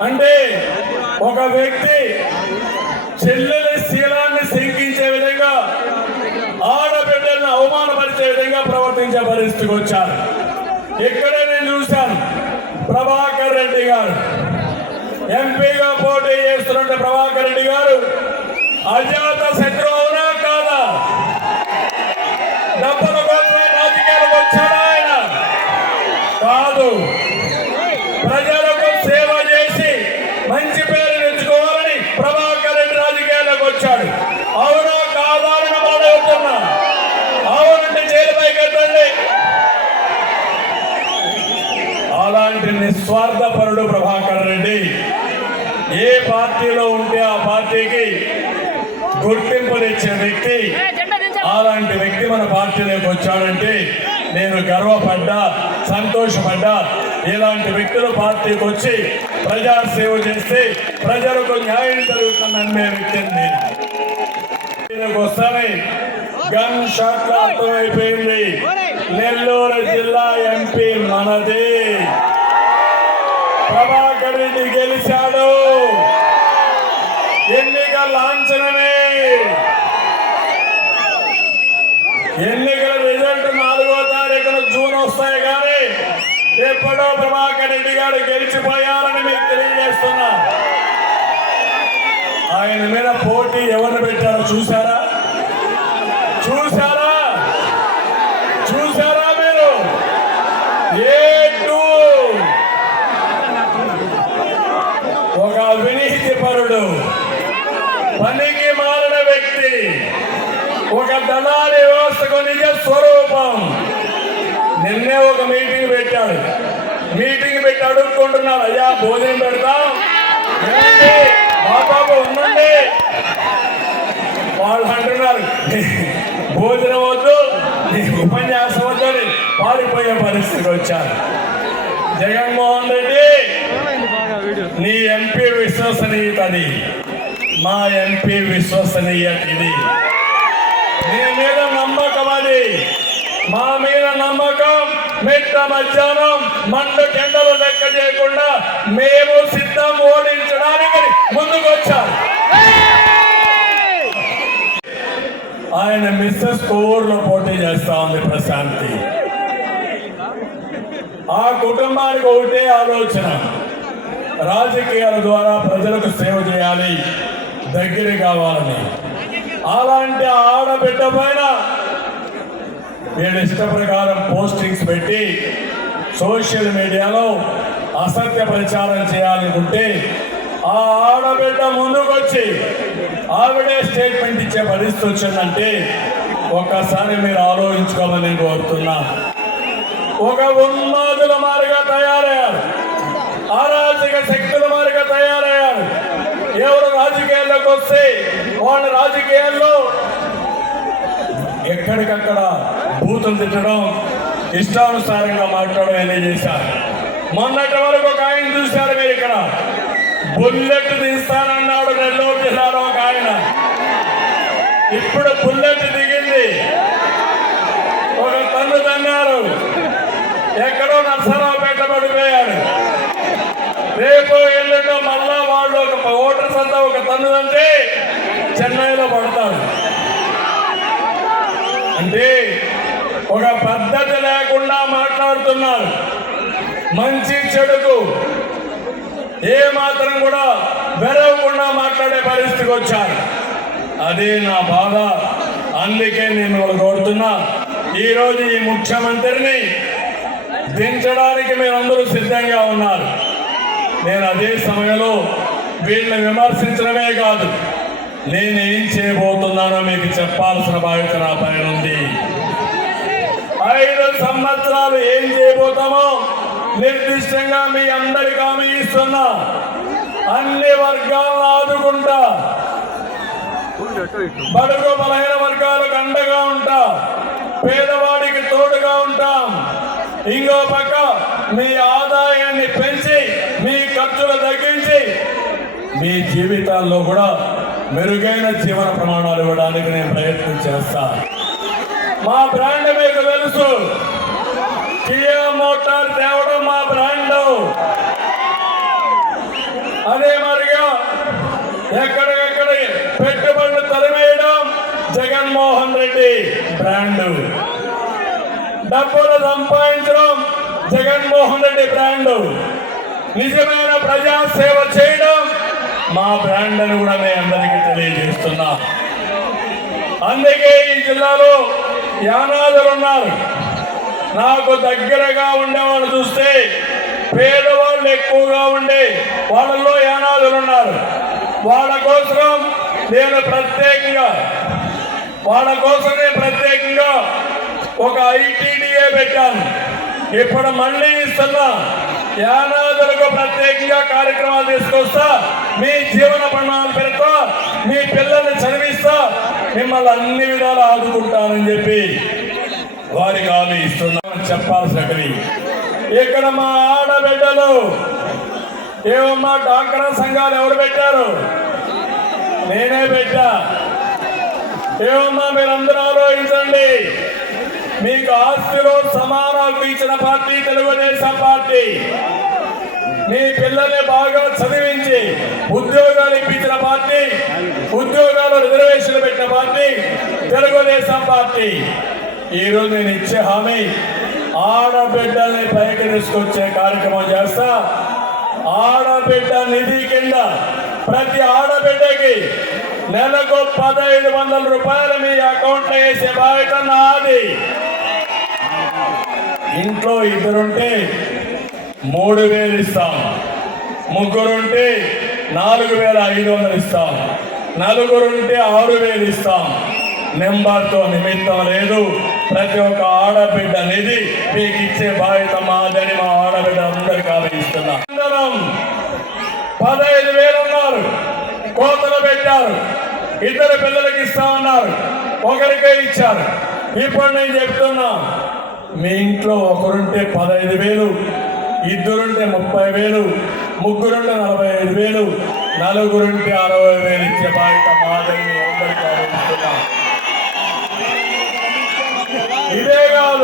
అంటే ఒక వ్యక్తి చెల్లెలి శీలాన్ని శంకించే విధంగా, ఆడబిడ్డలను అవమానపరిచే విధంగా ప్రవర్తించే పరిస్థితికి వచ్చారు. ఇక్కడే నేను చూశాను, ప్రభాకర్ రెడ్డి గారు ఎంపీగా పోటీ చేస్తున్న ప్రభాకర్ రెడ్డి గారు అజాత శత్రు అవునా కాదా? డబ్బుల కోసమే రాజకీయాలకు వచ్చాడా ఆయన? కాదు. ప్రజలకు సేవ చేసి మంచి పేరు తెచ్చుకోవాలని ప్రభాకర్ రెడ్డి రాజకీయాలకు వచ్చాడు. అవునా కాదా అని అడుగుతున్నా. అవునంటే జైలుపై కట్టండి. అలాంటి నిస్వార్థపరుడు ప్రభాకర్ రెడ్డి. ఏ పార్టీలో ఉంటే ఆ పార్టీకి గుర్తింపు తెచ్చే వ్యక్తి. అలాంటి వ్యక్తి మన పార్టీలోకి వచ్చాడంటే నేను గర్వపడ్డా, సంతోషపడ్డా. ఇలాంటి వ్యక్తులు పార్టీకి వచ్చి ప్రజా సేవ చేస్తే ప్రజలకు న్యాయం జరుగుతుందని నమ్మే వ్యక్తిని నేను వస్తానే. గన్ షాట్ లో అర్థమైపోయింది, నెల్లూరు జిల్లా ఎంపీ మనది. ప్రభాకర్ రెడ్డి గెలిచాడు. ఎన్నికల లాంఛనమే. ఎన్నికల రిజల్ట్ 4వ తారీఖున జూన్ వస్తాయి, కానీ ఎప్పుడో ప్రభాకర్ రెడ్డి గారు గెలిచిపోయారని మీకు తెలియజేస్తున్నా. ఆయన మీద పోటీ ఎవరిని పెట్టారో చూసారా? చూసారా? చూసారా మీరు? ఒక అవినీతి పరుడు, పనికి మారిన వ్యక్తి, ఒక దళారీ వ్యవస్థకు నిజ స్వరూపం. నిన్నే ఒక మీటింగ్ పెట్టాడు. మీటింగ్ పెట్టి అడుక్కుంటున్నాడు, అయ్యా భోజనం పెడతాం, మా బాబు ఉందండి. వాళ్ళు అంటున్నారు భోజనం వద్దు, ఉపన్యాసం వద్దు అని పారిపోయే పరిస్థితికి వచ్చారు. జగన్మోహన్ రెడ్డి, నీ ఎంపీ విశ్వసనీయత అది, మా ఎంపీ విశ్వసనీయత ఇది. నీ మీద నమ్మకం అది. మా మీద నమ్మకం, మిట్ట మధ్యాహ్నం మండు టెండలు లెక్క చేయకుండా మేము సిద్ధం ఓడించడానికి ముందుకు వచ్చాం. ఆయన మిస్సెస్ కోవూరులో పోటీ చేస్తా ఉంది ప్రశాంతి. ఆ కుటుంబానికి ఒకటే ఆలోచన, రాజకీయాల ద్వారా ప్రజలకు సేవ చేయాలి, దగ్గర కావాలని. అలాంటి ఆడబిడ్డ పైన వీళ్ళ ఇష్ట ప్రకారం పోస్టింగ్స్ పెట్టి సోషల్ మీడియాలో అసత్య ప్రచారం చేయాలనుకుంటే ఆ ఆడబిడ్డ ముందుకొచ్చి ఆవిడే స్టేట్మెంట్ ఇచ్చే పరిస్థితి వచ్చిందంటే ఒక్కసారి మీరు ఆలోచించుకోమని నేను కోరుతున్నా. ఒక ఉన్మాదుల మారిగా తయారయ్యారు, అరాజక శక్తుల మారిగా తయారయ్యారు. ఎవరు రాజకీయాల్లోకి వస్తే వాళ్ళ రాజకీయాల్లో ఎక్కడికక్కడ బూతులు తిట్టడం, ఇష్టానుసారంగా మాట్లాడడం అనేది చేశారు. మొన్నటి వరకు ఒక ఆయన చూశారు మీరు, ఇక్కడ బుల్లెట్ తీస్తానన్నాడు నెల్లూరు జిల్లాలో ఒక ఆయన. ఇప్పుడు బుల్లెట్ దిగింది, ఒక తన్ను తన్నారు, ఎక్కడో నర్సరావుపేట పడిపోయాడు. రేపు ఎల్లుండో మళ్ళా వాళ్ళు ఒక ఓటర్స్ అంతా ఒక తన్నుదంటే చెన్నైలో పడతాడు. అంటే ఒక పద్ధతి లేకుండా మాట్లాడుతున్నారు. మంచి చెడుకు ఏ మాత్రం కూడా వెరవకుండా మాట్లాడే పరిస్థితికి వచ్చారు. అదే నా బాధ. అందుకే నేను కోరుతున్నా, ఈరోజు ఈ ముఖ్యమంత్రిని దించడానికి మీరందరూ సిద్ధంగా ఉన్నారు. నేను అదే సమయంలో వీళ్ళని విమర్శించడమే కాదు, నేనేం చేయబోతున్నానో మీకు చెప్పాల్సిన బాధ్యత నా పైన ఉంది. 5 సంవత్సరాలు ఏం చేయబోతామో నిర్దిష్టంగా మీ అందరికీ హామీ ఇస్తున్నా. అన్ని వర్గాలను ఆదుకుంటా, బడుగు బలహీన వర్గాలకు అండగా ఉంటా, పేదవాడికి తోడుగా ఉంటాం. ఇంకో పక్క మీ ఆదాయాన్ని పెంచి మీ ఖర్చులు తగ్గించి మీ జీవితాల్లో కూడా మెరుగైన జీవన ప్రమాణాలు ఇవ్వడానికి నేను ప్రయత్నం చేస్తా. మా బ్రాండ్ మీకు తెలుసు, కియా మోటార్ తేవడం మా బ్రాండ్. అదే మరిగా ఎక్కడికెక్కడ పెట్టుబడులు తరిమేయడం జగన్మోహన్ రెడ్డి బ్రాండ్. డబ్బులు సంపాదించడం జగన్మోహన్ రెడ్డి బ్రాండ్. నిజమైన ప్రజాసేవ చేయడం మా బ్రాండ్ అని కూడా నేను అందరికీ తెలియజేస్తున్నా. అందుకే ఈ జిల్లాలో యానాదులు ఉన్నారు. నాకు దగ్గరగా ఉండేవాళ్ళు చూస్తే పేదవాళ్ళు ఎక్కువగా ఉండే వాళ్ళల్లో యానాదులు ఉన్నారు. వాళ్ళ కోసం నేను ప్రత్యేకంగా ఒక ఐటీడీఏ పెట్టాను. ఇప్పుడు మళ్ళీ ఇస్తున్నా. యానాదులకు ప్రత్యేకంగా కార్యక్రమాలు తీసుకొస్తా, మీ జీవన ప్రమాణాలు పెడతా, మీ పిల్లల్ని చదివిస్తా, మిమ్మల్ని అన్ని విధాలు ఆదుకుంటానని చెప్పి వారికి హామీ ఇస్తున్నామని చెప్పాల్సినవి. ఇక్కడ మా ఆడబిడ్డలు ఏమమ్మా డాక్టర్ సంఘాలు ఎవరు పెట్టారు? నేనే పెట్టా. ఏమమ్మా మీరందరూ ఆలోచించండి. మీకు ఆస్తిలో సమాన హక్కు ఇచ్చిన పార్టీ తెలుగుదేశం పార్టీ. మీ పిల్లల్ని బాగా చదివించి ఉద్యోగాలు ఇప్పించిన పార్టీ, ఉద్యోగాలు రిజర్వేషన్లు పెట్టిన పార్టీ తెలుగుదేశం పార్టీ. ఈరోజు నేను ఇచ్చే హామీ, ఆడబిడ్డల్ని పైకి తీసుకొచ్చే కార్యక్రమం చేస్తా. ఆడబిడ్డ నిధి కింద ప్రతి ఆడబిడ్డకి నెలకు 1500 రూపాయలు మీ అకౌంట్లో వేసే బాధ్యత నాది. ఇంట్లో 2 ఉంటే 3000 ఇస్తాం, 3 ఉంటే 4500 ఇస్తాం, 4 ఉంటే 6000 ఇస్తాం. నెంబర్తో నిమిత్తం లేదు. ప్రతి ఒక్క ఆడబిడ్డ నిధి మీకు ఇచ్చే బాధ్యత మాదని మా ఆడబిడ్డ అందరికీ ఆలోచిస్తున్నా. 15,000 ఉన్నారు, కోతలు పెట్టారు. 2 పిల్లలకి ఇస్తామన్నారు, ఒకరికే ఇచ్చారు. ఇప్పుడు నేను చెప్తున్నా, మీ ఇంట్లో ఒకరుంటే 15,000, 2 ఉంటే 30,000, 3 ఉంటే 45,000, 4 ఉంటే 60,000 ఇచ్చే బాధ్యత మాదని అందరికీ ఆలోచిస్తున్నా. ఇదే కాదు,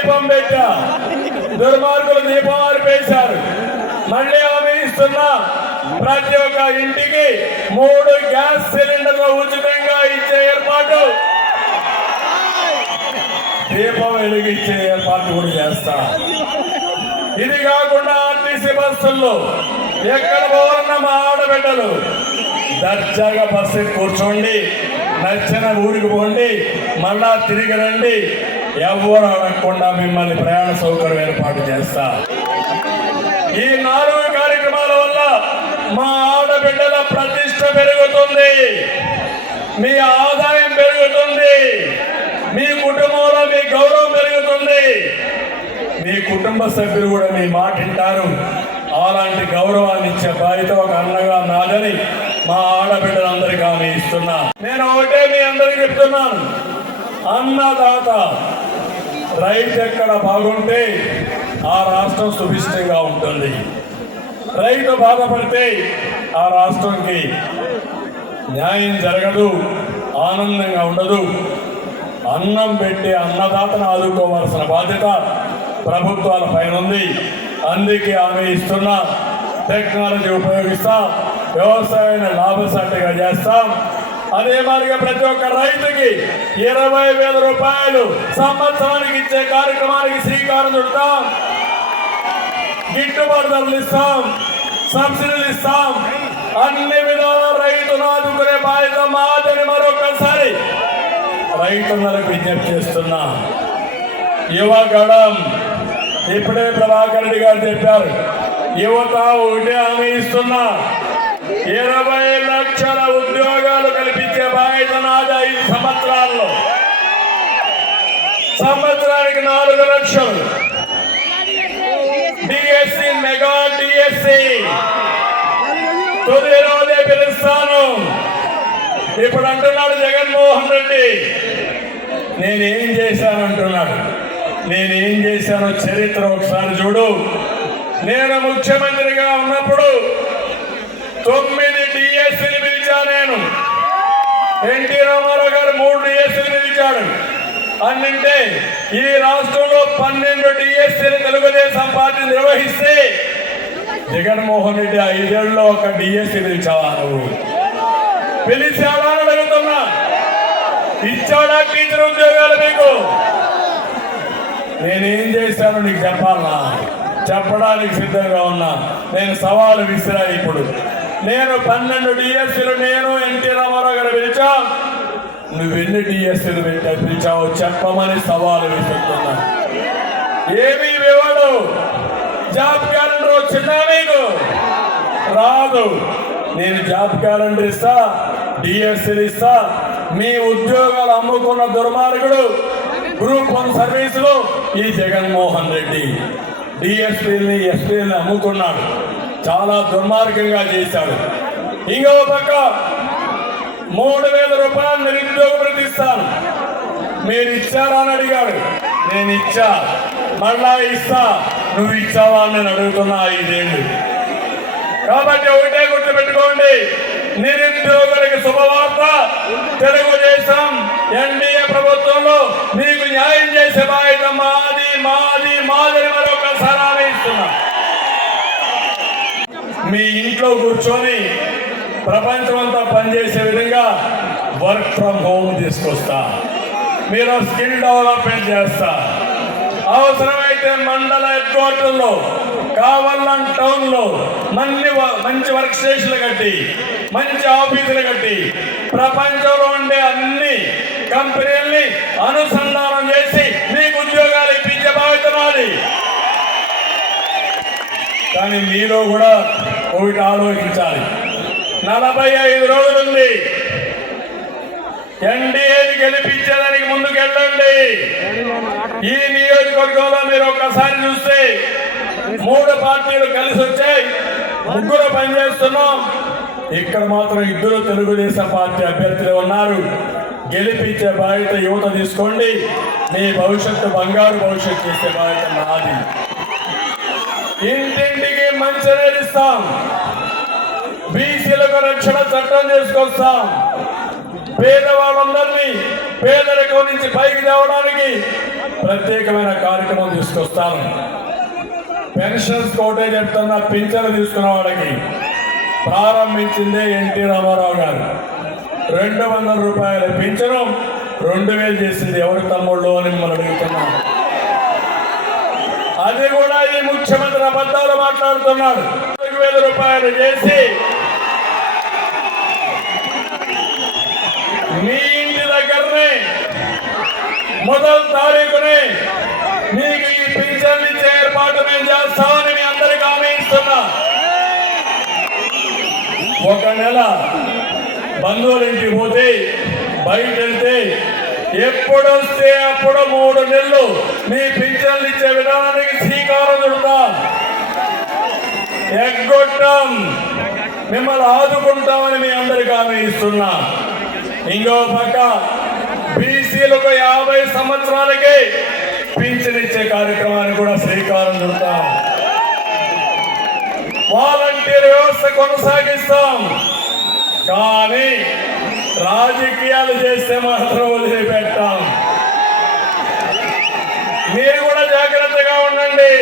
దీపం పెట్టా, దుర్మార్గులు దీపం ఆరిపేశారు. మళ్ళీ హామీ ఇస్తున్నా, ప్రతి ఒక్క ఇంటికి 3 గ్యాస్ సిలిండర్లు ఉచితంగా ఇచ్చే ఏర్పాటు, దీపం వెలిగించే ఏర్పాటు కూడా చేస్తా. ఇది కాకుండా ఆర్టీసీ బస్సుల్లో ఎక్కడ పోవాలన్నా మా ఆడబిడ్డలు దర్జాగా బస్సు కూర్చోండి, నచ్చిన ఊరికి పోండి, మళ్ళా తిరిగి రండి, ఎవరు అడగకుండా మిమ్మల్ని ప్రయాణ సౌకర్యం ఏర్పాటు చేస్తా. ఈ 4 కార్యక్రమాల వల్ల మా ఆడబిడ్డల ప్రతిష్ట పెరుగుతుంది, మీ ఆదాయం పెరుగుతుంది, మీ కుటుంబంలో మీ గౌరవం పెరుగుతుంది, మీ కుటుంబ సభ్యులు కూడా మీ మాట వింటారు. అలాంటి గౌరవాన్ని ఇచ్చే బాధ్యత ఒక అన్నగా నాదని మా ఆడబిడ్డలందరికీ హామీ ఇస్తున్నా. నేను ఒకటే మీ అందరికీ చెప్తున్నాను, అన్నదాత రైతు ఎక్కడ బాగుంటే ఆ రాష్ట్రం సుభిష్టంగా ఉంటుంది. రైతు బాధపడితే ఆ రాష్ట్రంకి న్యాయం జరగదు, ఆనందంగా ఉండదు. అన్నం పెట్టి అన్నదాతను ఆదుకోవాల్సిన బాధ్యత ప్రభుత్వాల పైన ఉంది. అందుకే హామీ ఇస్తున్నా, టెక్నాలజీ ఉపయోగిస్తాం, వ్యవసాయాన్ని లాభసాటిగా చేస్తాం. అదే మాదిరిగా ప్రతి ఒక్క రైతుకి 20,000 రూపాయలు సంవత్సరానికి ఇచ్చే కార్యక్రమానికి శ్రీకారం చుడతాం. గిట్టుబాటు ధరలు ఇస్తాం, సబ్సిడీలు ఇస్తాం. అన్ని విధాల రైతును ఆదుకునే బాధ్యత మాదని మరొకసారి రైతులకు విజ్ఞప్తి చేస్తున్నా. యువగడం ఇప్పుడే ప్రభాకర్ రెడ్డి గారు చెప్పారు, యువత ఒకటే హామీ ఇస్తున్నా, 20 లక్షల ఉద్యోగాలు కల్పించే బాధ్యత నాది. 5 సంవత్సరాల్లో సంవత్సరానికి 4 లక్షలు డిఎస్సి, మెగా డిఎస్సి తొలి రోజే పిలుస్తాను. ఇప్పుడు అంటున్నాడు జగన్మోహన్ రెడ్డి, నేనేం చేశాను అంటున్నాడు. నేనేం చేశానో చరిత్ర ఒకసారి చూడు. నేను ముఖ్యమంత్రిగా ఉన్నప్పుడు 9 డిఎస్సీలు పిలిచా. నేను ఎన్టీ రామారావు గారు 3 డిఎస్సీలు పిలిచాడు. అన్నింటే ఈ రాష్ట్రంలో 12 డిఎస్సీలు తెలుగుదేశం పార్టీ నిర్వహిస్తే జగన్మోహన్ రెడ్డి 5 ఏళ్లలో 1 డిఎస్సీ పిలిచావా? నువ్వు పిలిచావా అని అడుగుతున్నా. ఇచ్చాడా టీచర్ ఉద్యోగాలు మీకు? నేనేం చేశానో నీకు చెప్పాలన్నా, చెప్పడానికి సిద్ధంగా ఉన్నా. నేను సవాలు విసిరా. ఇప్పుడు నేను 12 డిఎస్సీలు నేను ఎన్టీ రామారావు గారు పిలిచా. నువ్వెన్ని డిఎస్సీలు పిలిచావో చెప్పమని సవాలు విసురుతున్నా. ఏమీ ఇవ్వడు. జాబ్ క్యాలెండర్ వచ్చిందా మీకు? రాదు. నేను జాబ్ క్యాలెండర్ ఇస్తా, డిఎస్సీలు ఇస్తా. మీ ఉద్యోగాలు అమ్ముకున్న దుర్మార్గుడు గ్రూప్ 1 సర్వీసులు ఈ జగన్మోహన్ రెడ్డి డిఎస్పీని, ఎస్పీని అమ్ముకున్నాడు. చాలా దుర్మార్గంగా చేశాడు. ఇంకో పక్క 3,000 రూపాయలు నిరుద్యోగ భృతి ఇస్తాను. మీరు ఇచ్చారా అని అడిగాడు. నేను ఇచ్చా, మళ్ళా ఇస్తా. నువ్వు ఇచ్చావా అని నేను అడుగుతున్నా. 5 ఏళ్ళు. కాబట్టి ఒకటే గుర్తుపెట్టుకోండి, నిరుద్యోగులకు శుభవార్త. తెలుగుదేశం ఎన్డీఏ ప్రభుత్వంలో మీకు న్యాయం చేసే బాధ్యత మాది మాది మాది మరొకసారి హామీ ఇస్తున్నా. మీ ఇంట్లో కూర్చొని ప్రపంచమంతా పనిచేసే విధంగా వర్క్ ఫ్రమ్ హోమ్ తీసుకొస్తా. మీరు స్కిల్ డెవలప్మెంట్ చేస్తా. అవసరమైతే మండల హెడ్ క్వార్టర్లో, కావలం టౌన్ లో మంచి వర్క్ స్టేషన్లు కట్టి, మంచి ఆఫీసులు కట్టి, ప్రపంచంలో ఉండే అన్ని కంపెనీల్ని అనుసంధానం చేసి మీకు ఉద్యోగాలు ఇప్పించే బాధ్యత నాది. కానీ మీలో కూడా ఒకటి ఆలోచించాలి. 45 రోజులుంది. ఎన్డీఏని గెలిపించేదానికి ముందుకెళ్ళండి. ఈ నియోజకవర్గంలో మీరు ఒక్కసారి చూస్తే 3 పార్టీలు కలిసి వచ్చాయి, 3 పనిచేస్తున్నాం. ఇక్కడ మాత్రం 2 తెలుగుదేశం పార్టీ అభ్యర్థులు ఉన్నారు. గెలిపించే బాధ్యత యువత తీసుకోండి. మీ భవిష్యత్తు బంగారు భవిష్యత్తు చేసే బాధ్యత నాది. ఇంటింటికి మంచినీరు ఇస్తాం, బీసీలకు రక్షణ చట్టం తీసుకొస్తాం, పేదవాళ్ళందరినీ పేదరికం నుంచి పైకి తేవడానికి ప్రత్యేకమైన కార్యక్రమం తీసుకొస్తాను. పెన్షన్స్ కోటే చెప్తున్న పింఛను తీసుకున్న వాళ్ళకి ప్రారంభించిందే ఎన్టీ రామారావు గారు. 200 రూపాయల పింఛను 2000 చేసింది ఎవరి తమ్ముళ్ళు అని మిమ్మల్ని అడుగుతున్నాను. అది కూడా ఈ ముఖ్యమంత్రి అబద్ధాలు మాట్లాడుతున్నాడు. 4,000 రూపాయలు చేసి మీ ఇంటి దగ్గరనే మొదటి తారీఖునే మీకు ఈ పింఛన్ ఇచ్చే ఏర్పాటు మేము చేస్తామని మీ అందరికీ హామీ ఇస్తున్నా. ఒక నెల బంధువుల ఇంటికి పోతే బయట వెళ్తే ఎప్పుడొస్తే అప్పుడు 3 నెలలు మీ పింఛన్లు ఇచ్చే విధానానికి శ్రీకారం చుడతాం. ఎగ్గొట్టాం, మిమ్మల్ని ఆదుకుంటామని మీ అందరికీ హామీ ఇస్తున్నా. ఇంకో పక్క బీసీలకు 50 సంవత్సరాలకే పింఛన్ ఇచ్చే కార్యక్రమాన్ని కూడా శ్రీకారం చుడతాం. వాలంటీర్ వ్యవస్థ కొనసాగిస్తాం. కానీ రాజకీయాలు చేస్తే మాత్రం వదిలిపెట్టాం. మీరు కూడా జాగ్రత్తగా ఉండండి.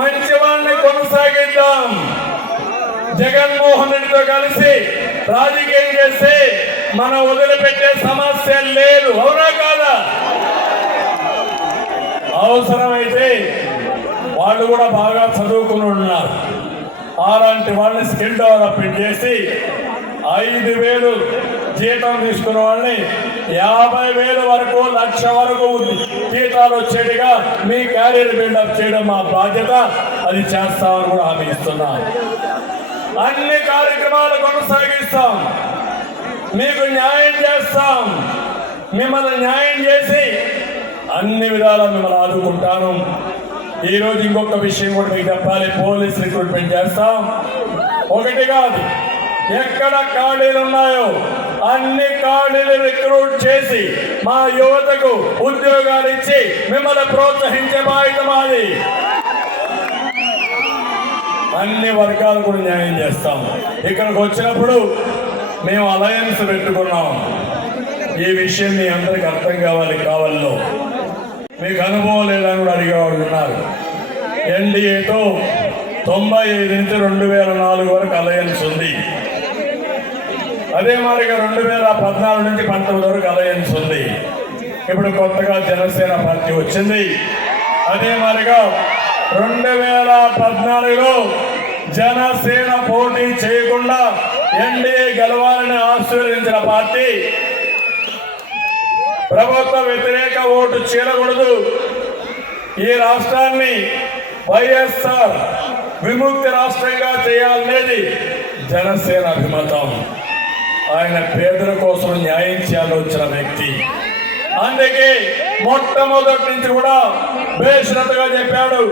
మంచి వాళ్ళని కొనసాగిద్దాం. జగన్మోహన్ రెడ్డితో కలిసి రాజకీయం చేస్తే మనం వదిలిపెట్టే సమస్య లేదు. అవునా కాదా? అవసరమైతే వాళ్ళు కూడా బాగా చదువుకుని ఉన్నారు. అలాంటి వాళ్ళని స్కిల్ డెవలప్మెంట్ చేసి 5,000 జీతం తీసుకున్న వాళ్ళని 50,000 వరకు 1,00,000 వరకు జీతాలు వచ్చేట్టుగా మీ క్యారియర్ బిల్డప్ చేయడం మా బాధ్యత. అది చేస్తామని కూడా హామీ ఇస్తున్నాం. అన్ని కార్యక్రమాలు కొనసాగిస్తాం. మీకు న్యాయం చేస్తాం. మిమ్మల్ని న్యాయం చేసి అన్ని విధాలా మిమ్మల్ని ఆదుకుంటాను. ఈరోజు ఇంకొక విషయం కూడా మీకు చెప్పాలి. పోలీస్ రిక్రూట్మెంట్ చేస్తాం. ఒకటి కాదు, ఎక్కడ ఖాళీలు ఉన్నాయో అన్ని ఖాళీలు రిక్రూట్ చేసి మా యువతకు ఉద్యోగాలు ఇచ్చి మిమ్మల్ని ప్రోత్సహించే బాధ్యత మాది. అన్ని వర్గాలు కూడా న్యాయం చేస్తాం. ఇక్కడికి వచ్చినప్పుడు మేము అలయన్స్ పెట్టుకున్నాం. ఈ విషయం మీ అందరికి అర్థం కావాలో మీకు అనుభవం లేదని కూడా అడిగేవాళ్ళు ఉన్నారు. ఎన్డీఏతో 95 నుంచి 2004 వరకు అలయన్స్ ఉంది. అదే మాదిరిగా 2014 నుంచి 19 వరకు అలయన్స్ ఉంది. ఇప్పుడు కొత్తగా జనసేన పార్టీ వచ్చింది. అదే మాదిరిగా 2014లో జనసేన పోటీ చేయకుండా ఎన్డీఏ గెలవాలని ఆశీర్వదించిన పార్టీ ప్రభుత్వ వ్యతిరేక ఓటు చీలకూడదు, ఈ రాష్ట్రాన్ని వైఎస్ఆర్ విముక్తి రాష్ట్రంగా చేయాలనేది జనసేన అభిమతం. ఆయన పేదల కోసం న్యాయం చేయాలని వచ్చిన వ్యక్తి. అందుకే మొట్టమొదటి నుంచి కూడా బేషరతుగా చెప్పాడు,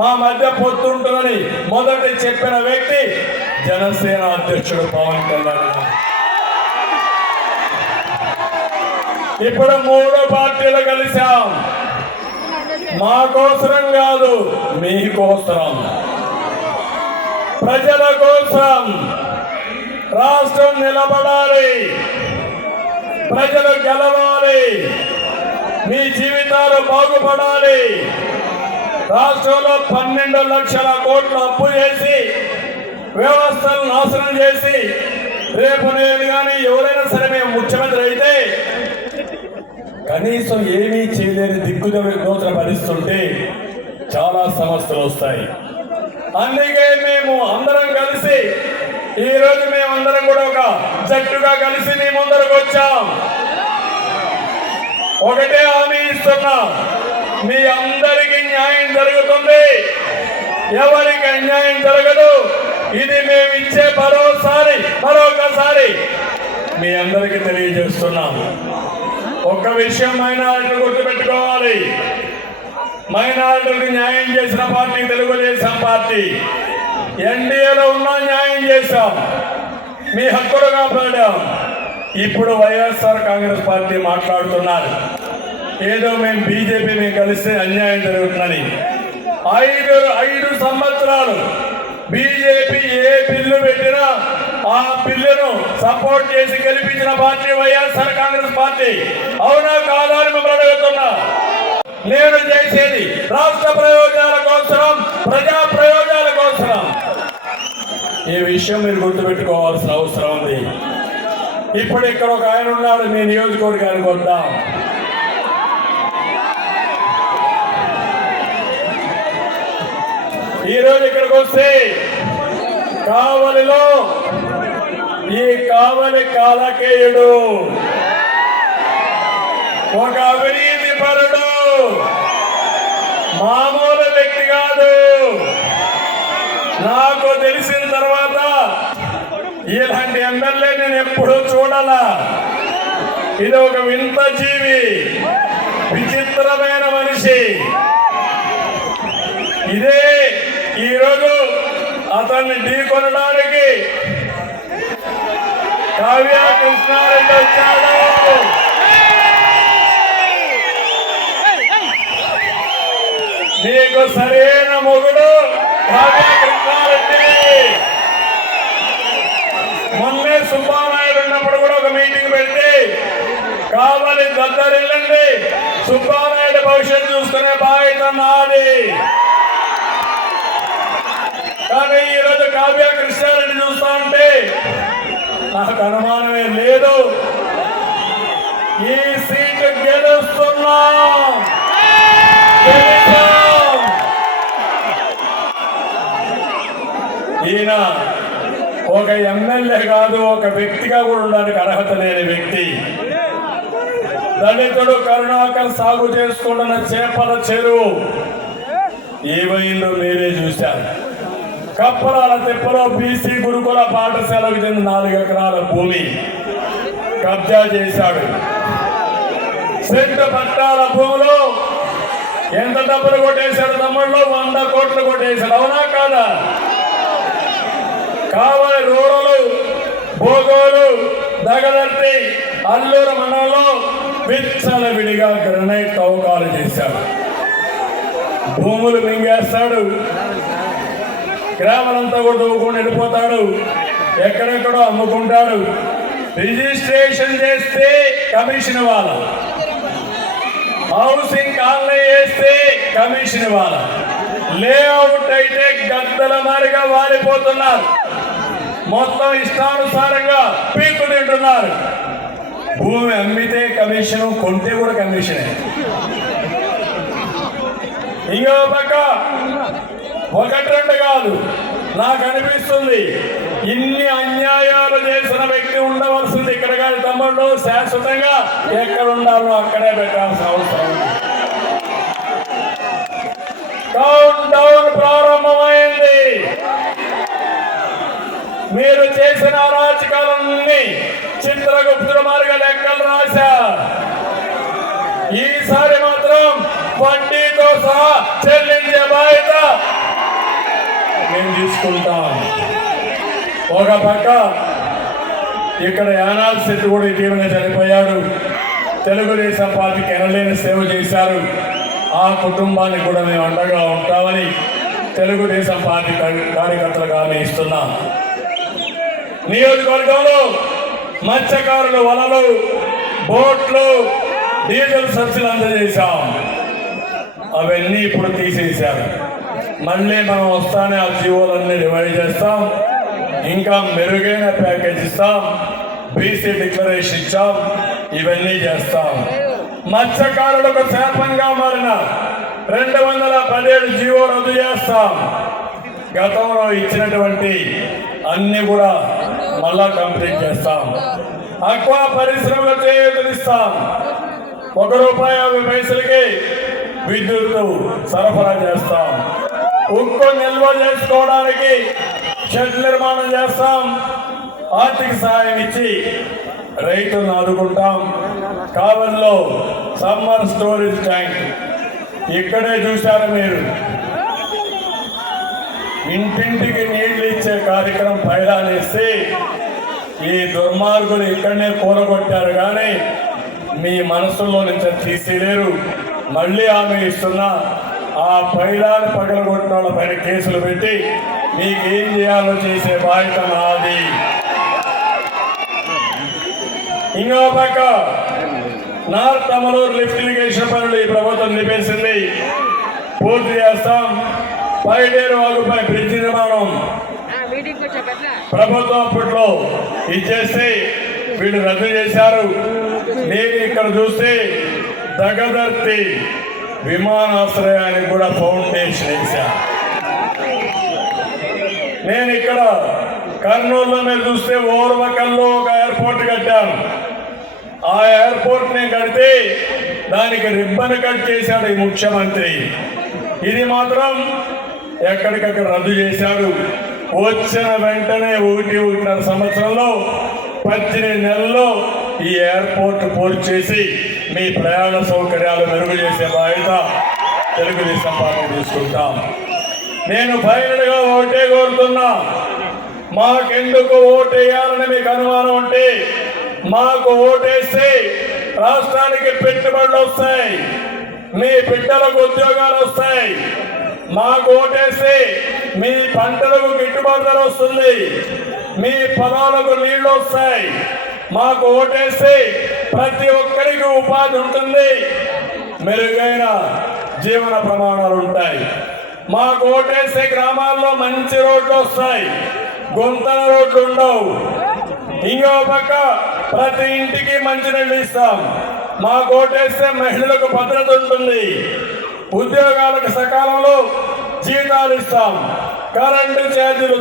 మా మధ్య పొత్తుంటుందని మొదటి చెప్పిన వ్యక్తి జనసేన అధ్యక్షుడు పవన్ కళ్యాణ్. ఇప్పుడు 3 పార్టీలు కలిశాం. మా కోసరం కాదు, మీకోసరం, ప్రజల కోసం. రాష్ట్రం నిలబడాలి, ప్రజలు గెలవాలి, మీ జీవితాలు బాగుపడాలి. రాష్ట్రంలో 12 లక్షల కోట్లు అప్పు చేసి వ్యవస్థను నాశనం చేసి రేపు నేను కానీ ఎవరైనా సరే మేము ముఖ్యమంత్రి అయితే కనీసం ఏమీ చేయలేని దిక్కుదోచన పరిస్థితుంటే చాలా సమస్యలు వస్తాయి. అందుకే మేము అందరం కలిసి ఈరోజు మేమందరం కూడా ఒక జట్టుగా కలిసి మీ ముందరకు వచ్చాం. ఒకటే హామీ ఇస్తున్నాం, మీ అందరికీ న్యాయం జరుగుతుంది, ఎవరికి అన్యాయం జరగదు. ఇది మేము ఇచ్చే మరొకసారి మీ అందరికీ తెలియజేస్తున్నాం. ఒక్క విషయం మైనారిటీలు గుర్తుపెట్టుకోవాలి. మైనారిటీలకు న్యాయం చేసిన పార్టీ తెలుగుదేశం పార్టీ. ఎన్డీఏలో ఉన్న న్యాయం చేశాం, మీ హక్కులు కాపాడాం. ఇప్పుడు వైఎస్ఆర్ కాంగ్రెస్ పార్టీ మాట్లాడుతున్నారు ఏదో మేము బీజేపీని కలిస్తే అన్యాయం జరుగుతుందని. 5 సంవత్సరాలు బీజేపీ ఏ బిల్లు పెట్టినా ఆ బిల్లును సపోర్ట్ చేసి గెలిపించిన పార్టీ వైఎస్ఆర్ కాంగ్రెస్ పార్టీ. అవునా కాదా అని మిమ్మల్ని అడుగుతున్నా. నేను చేసేది రాష్ట్ర ప్రయోజనాల కోసం, ప్రజా ప్రయోజనాల కోసం. ఈ విషయం మీరు గుర్తుపెట్టుకోవాల్సిన అవసరం ఉంది. ఇప్పుడు ఇక్కడ ఒక ఆయన ఉన్నాడు, మీ నియోజకవర్గానికి వద్దాం. ఈరోజు ఇక్కడికి వస్తే కావలిలో ఈ కావలి కాలకేయుడు ఒక అవినీతి పరుడు, మామూలు వ్యక్తి కాదు. నాకు తెలిసిన తర్వాత ఇలాంటి ఎమ్మెల్యే నేను ఎప్పుడూ చూడాలా. ఇది ఒక వింత జీవి, విచిత్రమైన మనిషి. ఇదే ఈరోజు అతన్ని ఢీకొనడానికి కావ్య కృష్ణారెడ్డి వచ్చాడు. నీకు సరైన మొగుడు కావ్య కృష్ణారెడ్డి. మొన్నే సుబ్బానాయుడు ఉన్నప్పుడు కూడా ఒక మీటింగ్ పెట్టి కావాలి దద్దరిల్లండి, సుబ్బానాయుడు భవిష్యత్తు చూసుకునే బాధ్యత నాది. కానీ ఈరోజు కావ్య కృష్ణారెడ్డి చూస్తా ఉంటే నాకు అనుమానమే లేదు, ఈ సీటు గెలుస్తున్నాం. ఈయన ఒక ఎమ్మెల్యే కాదు, ఒక వ్యక్తిగా కూడా ఉండడానికి అర్హత లేని వ్యక్తి. దళితుడు కరుణాకర్ సాగు చేసుకుంటున్న చేపల చెరువు ఏమైందో మీరే చూశారు. కప్పరాల తెప్పలో బీసీ గురుకుల పాఠశాలకు చెందిన 4 ఎకరాల భూమి కబ్జా చేశాడు. సెంటు పట్టాల భూమిలో ఎంత డబ్బులు కొట్టేశాడు తమ్ముళ్ళు? 100 కోట్లు కొట్టేశాడు. అవునా కాదా? కావలి రూరలు, భోగోలు, దగదర్తి, అల్లూరు మండలంలో విచ్చల విడిగా గ్రనైట్ తవ్వకాలు చేశాడు. భూములు మింగేస్తాడు, గ్రామాలంతా కూడా తవ్వుకొని వెళ్ళిపోతాడు, ఎక్కడెక్కడో అమ్ముకుంటాడు. రిజిస్ట్రేషన్ చేస్తే కమిషన్ ఇవ్వాల, హౌసింగ్ కాలనీ వేస్తే కమిషన్ ఇవ్వాల, లేఅవుట్ అయితే గద్దల మారిగా వారిపోతున్నారు. మొత్తం ఇష్టానుసారంగా పీకు తింటున్నారు. భూమి అమ్మితే కమిషన్, కొంటే కూడా కమిషనే. ఇంకో పక్క 1-2 కాదు, నాకు అనిపిస్తుంది ఇన్ని అన్యాయాలు చేసిన వ్యక్తి ఉండవలసింది ఇక్కడ కాదు తమ్ముళ్ళు. శాశ్వతంగా ఎక్కడ ఉండాలో అక్కడే పెట్టాల్సిన అవసరం. కౌంట్ డౌన్ ప్రారంభమైంది. మీరు చేసిన అరాచకాలన్నీ చిత్రగుప్తుల మార్గ లెక్కలు రాశా. ఈసారి మాత్రం వడ్డీతో సహా చెల్లించే బాధ్యత మేము తీసుకుంటాం. ఒక పక్క ఇక్కడ యానాల్ శెట్టి కూడా ఇటీవల చనిపోయాడు. తెలుగుదేశం పార్టీకి ఎనలేని సేవ చేశారు. ఆ కుటుంబానికి కూడా మేము అండగా ఉంటామని తెలుగుదేశం పార్టీ కార్యకర్తలుగా ఇస్తున్నాం. నియోజకవర్గంలో మత్స్యకారులు వలలు, బోట్లు, డీజిల్ సబ్సిడీలు అందజేశాం. అవన్నీ ఇప్పుడు తీసేశారు. మళ్ళీ మనం వస్తానే ఆ జీవోలన్నీ రివైవ్ చేస్తాం. ఇంకా మెరుగైన ప్యాకేజ్ ఇస్తాం. బీసీ డిక్లరేషన్ ఇచ్చాం. ఇవన్నీ చేస్తాం. మత్స్యకారులకు శాపంగా మారిన 217 జీవో రద్దు చేస్తాం. గతంలో ఇచ్చినటువంటి అన్ని కూడా మళ్ళా కంప్లీట్ చేస్తాం. అక్వా పరిశ్రమలు చేయూతనిస్తాం. ₹1.50 విద్యుత్తు సరఫరా చేస్తాం. ఉక్కు నిల్వ చేసుకోవడానికి షెడ్ నిర్మాణం చేస్తాం. ఆర్థిక సహాయం ఇచ్చి రైతులను ఆదుకుంటాం. కావలిలో సమ్మర్ స్టోరేజ్ ట్యాంక్ ఇక్కడే చూశారు మీరు. ఇంటింటికి నీళ్లు ఇచ్చే కార్యక్రమం పైలానేస్తే ఈ దుర్మార్గులు ఇక్కడనే కూరగొట్టారు కానీ మీ మనసులో నుంచి తీసేలేరు. మళ్ళీ ఆమె ఇస్తున్నా ఆ పైలాన్ని పగలగొట్టిన వాళ్ళ పైన కేసులు పెట్టి మీకు ఏం చేయాలో చేసే బాధ్యత నాది. ఇంకో పక్క నార్త్ అమలూరు లిఫ్ట్ ఇరిగేషన్ పనులు ఈ ప్రభుత్వం నిలిపేసింది, పూర్తి చేస్తాం. పైడేరు వాగుపై బ్రిడ్జి నిర్మాణం ప్రభుత్వం అప్పట్లో ఇచ్చేసి వీళ్ళు రద్దు చేశారు. నేను ఇక్కడ చూస్తే దగదర్తి విమానాశ్రయానికి కూడా ఫౌండేషన్ వేశాను. నేను ఇక్కడ కర్నూలులో మీరు చూస్తే ఓర్వకల్లో ఒక ఎయిర్పోర్ట్ కట్టాను. ఆ ఎయిర్పోర్ట్ ని కడితే దానికి రిబ్బన్ కట్ చేశాడు ఈ ముఖ్యమంత్రి. ఇది మాత్రం ఎక్కడికక్కడ రద్దు చేశాడు. వచ్చిన వెంటనే 1.5 సంవత్సరంలో 18 నెలల్లో ఈ ఎయిర్పోర్ట్ పూర్తి చేసి మీ ప్రయాణ సౌకర్యాలు మెరుగు చేసే బాధ్యత తెలుగుదేశం పార్టీ తీసుకుంటాం. నేను ఫైనల్ గా ఓటే కోరుతున్నా. మాకెందుకు ఓటేయాలని మీకు అనుమానం ఉంటే మాకు ఓటేస్తే రాష్ట్రానికి పెట్టుబడులు వస్తాయి, మీ బిడ్డలకు ఉద్యోగాలు వస్తాయి. మాకు ఓటేస్తే మీ పంటలకు గిట్టుబాటు ధర వస్తుంది, మీ పొలాలకు నీళ్లు వస్తాయి. మాకు ఓటేస్తే ప్రతి ఒక్కరికి ఉపాధి ఉంటుంది, మెరుగైన జీవన ప్రమాణాలు ఉంటాయి. మాకు ఓటేస్తే గ్రామాల్లో మంచి రోడ్లు వస్తాయి, గుంతల రోడ్లు ఉండవు. ఇంకో పక్క ప్రతి ఇంటికి మంచినీళ్ళు ఇస్తాం. మాకు ఓటేస్తే మహిళలకు భద్రత ఉంటుంది, ఉద్యోగాలకు సకాలంలో జీతాలు ఇస్తాం, కరెంటు ఛార్జీలు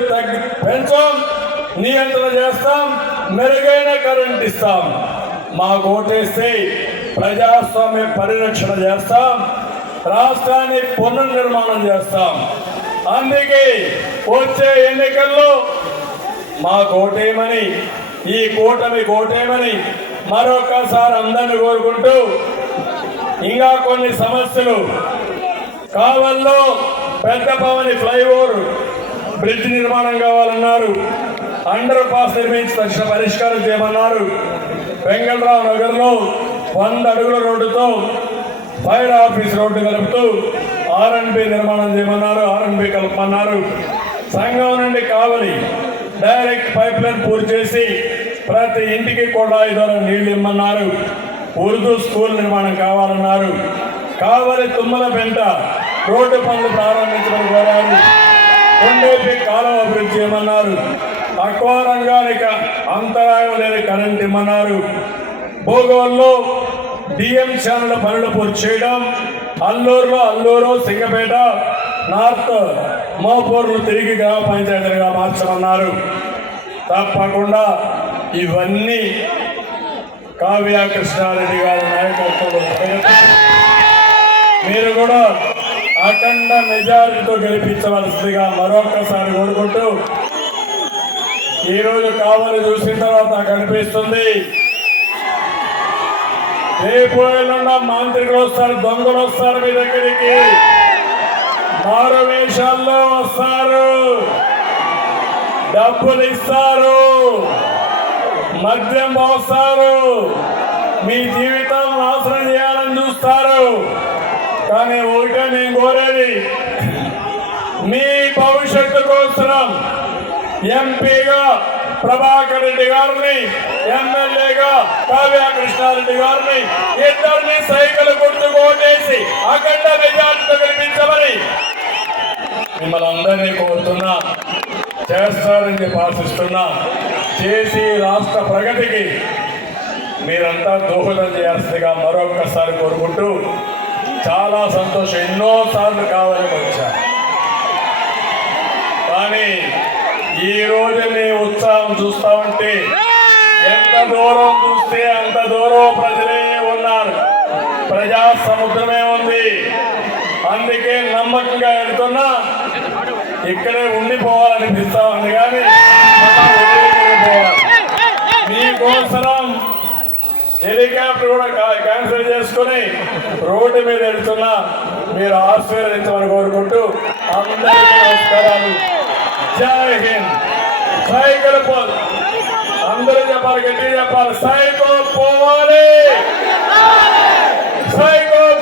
పెంచాం, నియంత్రణ చేస్తాం, మెరుగైన కరెంట్ ఇస్తాం. మాకు ఓటేస్తే ప్రజాస్వామ్య పరిరక్షణ చేస్తాం, రాష్ట్రాన్ని పునర్నిర్మాణం చేస్తాం. అందుకే వచ్చే ఎన్నికల్లో మాకు ఓటేయమని, ఈ కూటమికి ఓటేయమని మరొకసారి అందరిని కోరుకుంటూ, ఇంకా కొన్ని సమస్యలు కావల్లో పెద్ద పవని ఫ్లైఓవర్ బ్రిడ్జ్ నిర్మాణం కావాలన్నారు, అండర్ పాస్ నిర్మించి తక్షణ పరిష్కారం చేయమన్నారు. వెంగళరావు నగర్లో 100 అడుగుల రోడ్డుతో ఫైర్ ఆఫీస్ రోడ్డు కలుపుతూ R&B నిర్మాణం చేయమన్నారు, R&B కలపమన్నారు. సంఘం నుండి కావలి డైరెక్ట్ పైప్ లైన్ పూర్తి చేసి ప్రతి ఇంటికి కూడా ద్వారా నీళ్లు ఇమ్మన్నారు. ఉర్దూ స్కూల్ నిర్మాణం కావాలన్నారు. కావలి తుమ్మల పెంట రోడ్డు పనులు ప్రారంభించమని కోరారు. కొండేపి కాలువ అభివృద్ధి చేయమన్నారు. అక్వా రంగానికి అంతరాయం లేని కరెంట్ ఇమ్మన్నారు. భూగోల్లో డిఎం ఛానల్ పనులు పూర్తి చేయడం, అల్లూరు సింగపేట నార్త్ మోపూర్లు తిరిగి గ్రామ పంచాయతీలుగా మార్చమన్నారు. తప్పకుండా ఇవన్నీ కావ్య కృష్ణారెడ్డి గారి నాయకత్వంలో మీరు కూడా అఖండ మెజారిటీతో గెలిపించవలసిందిగా మరొకసారి కోరుకుంటూ, ఈరోజు కావాలి చూసిన తర్వాత నాకు అనిపిస్తుంది, రేపు ఎల్లుండా మాంత్రికులు వస్తారు, దొంగలు వస్తారు, మీ దగ్గరికి మారు వేషాల్లో వస్తారు, డబ్బులు ఇస్తారు, మద్యం పోస్తారు, మీ జీవితం నాశనం చేయాలని చూస్తారు. కానీ ఒకటే నేను కోరేది, మీ భవిష్యత్తు కోసం ఎంపీగా ప్రభాకర్ రెడ్డి గారిని, ఎమ్మెల్యేగా కావ్య కృష్ణారెడ్డి గారిని ఇద్దరిని సైకిల్ గుర్తుకు ఓటేసి అఖండ మెజార్టీతో గెలిపించమని మిమ్మల్ని అందరినీ కోరుతున్నా. చేస్తారని చెప్పి ఆశిస్తున్నా. చేసి రాష్ట్ర ప్రగతికి మీరంతా దోహదం చేయాల్సిందిగా మరొకసారి కోరుకుంటూ, చాలా సంతోషం. ఎన్నోసార్లు కావాలని వచ్చా, కానీ ఈ రోజు మీ ఉత్సాహం చూస్తా ఉంటే ఎంత దూరం చూస్తే అంత దూరం ప్రజలే ఉన్నారు, ప్రజా సముద్రమే ఉంది. అందుకే నమ్మకంగా వెళ్తున్నా. ఇక్కడే ఉండిపోవాలనిపిస్తా ఉంది, కానీ మీకోసం హెలికాప్టర్ కూడా క్యాన్సిల్ చేసుకుని రోడ్డు మీద వెళ్తున్నా. మీరు ఆశీర్వదించమని కోరుకుంటూ అందరికీ నమస్కారాలు. జై హింద్. సైకిల్ అందరూ చెప్పాలి, గట్టి చెప్పాలి, సైకిల్ పోవాలి, సైకిల్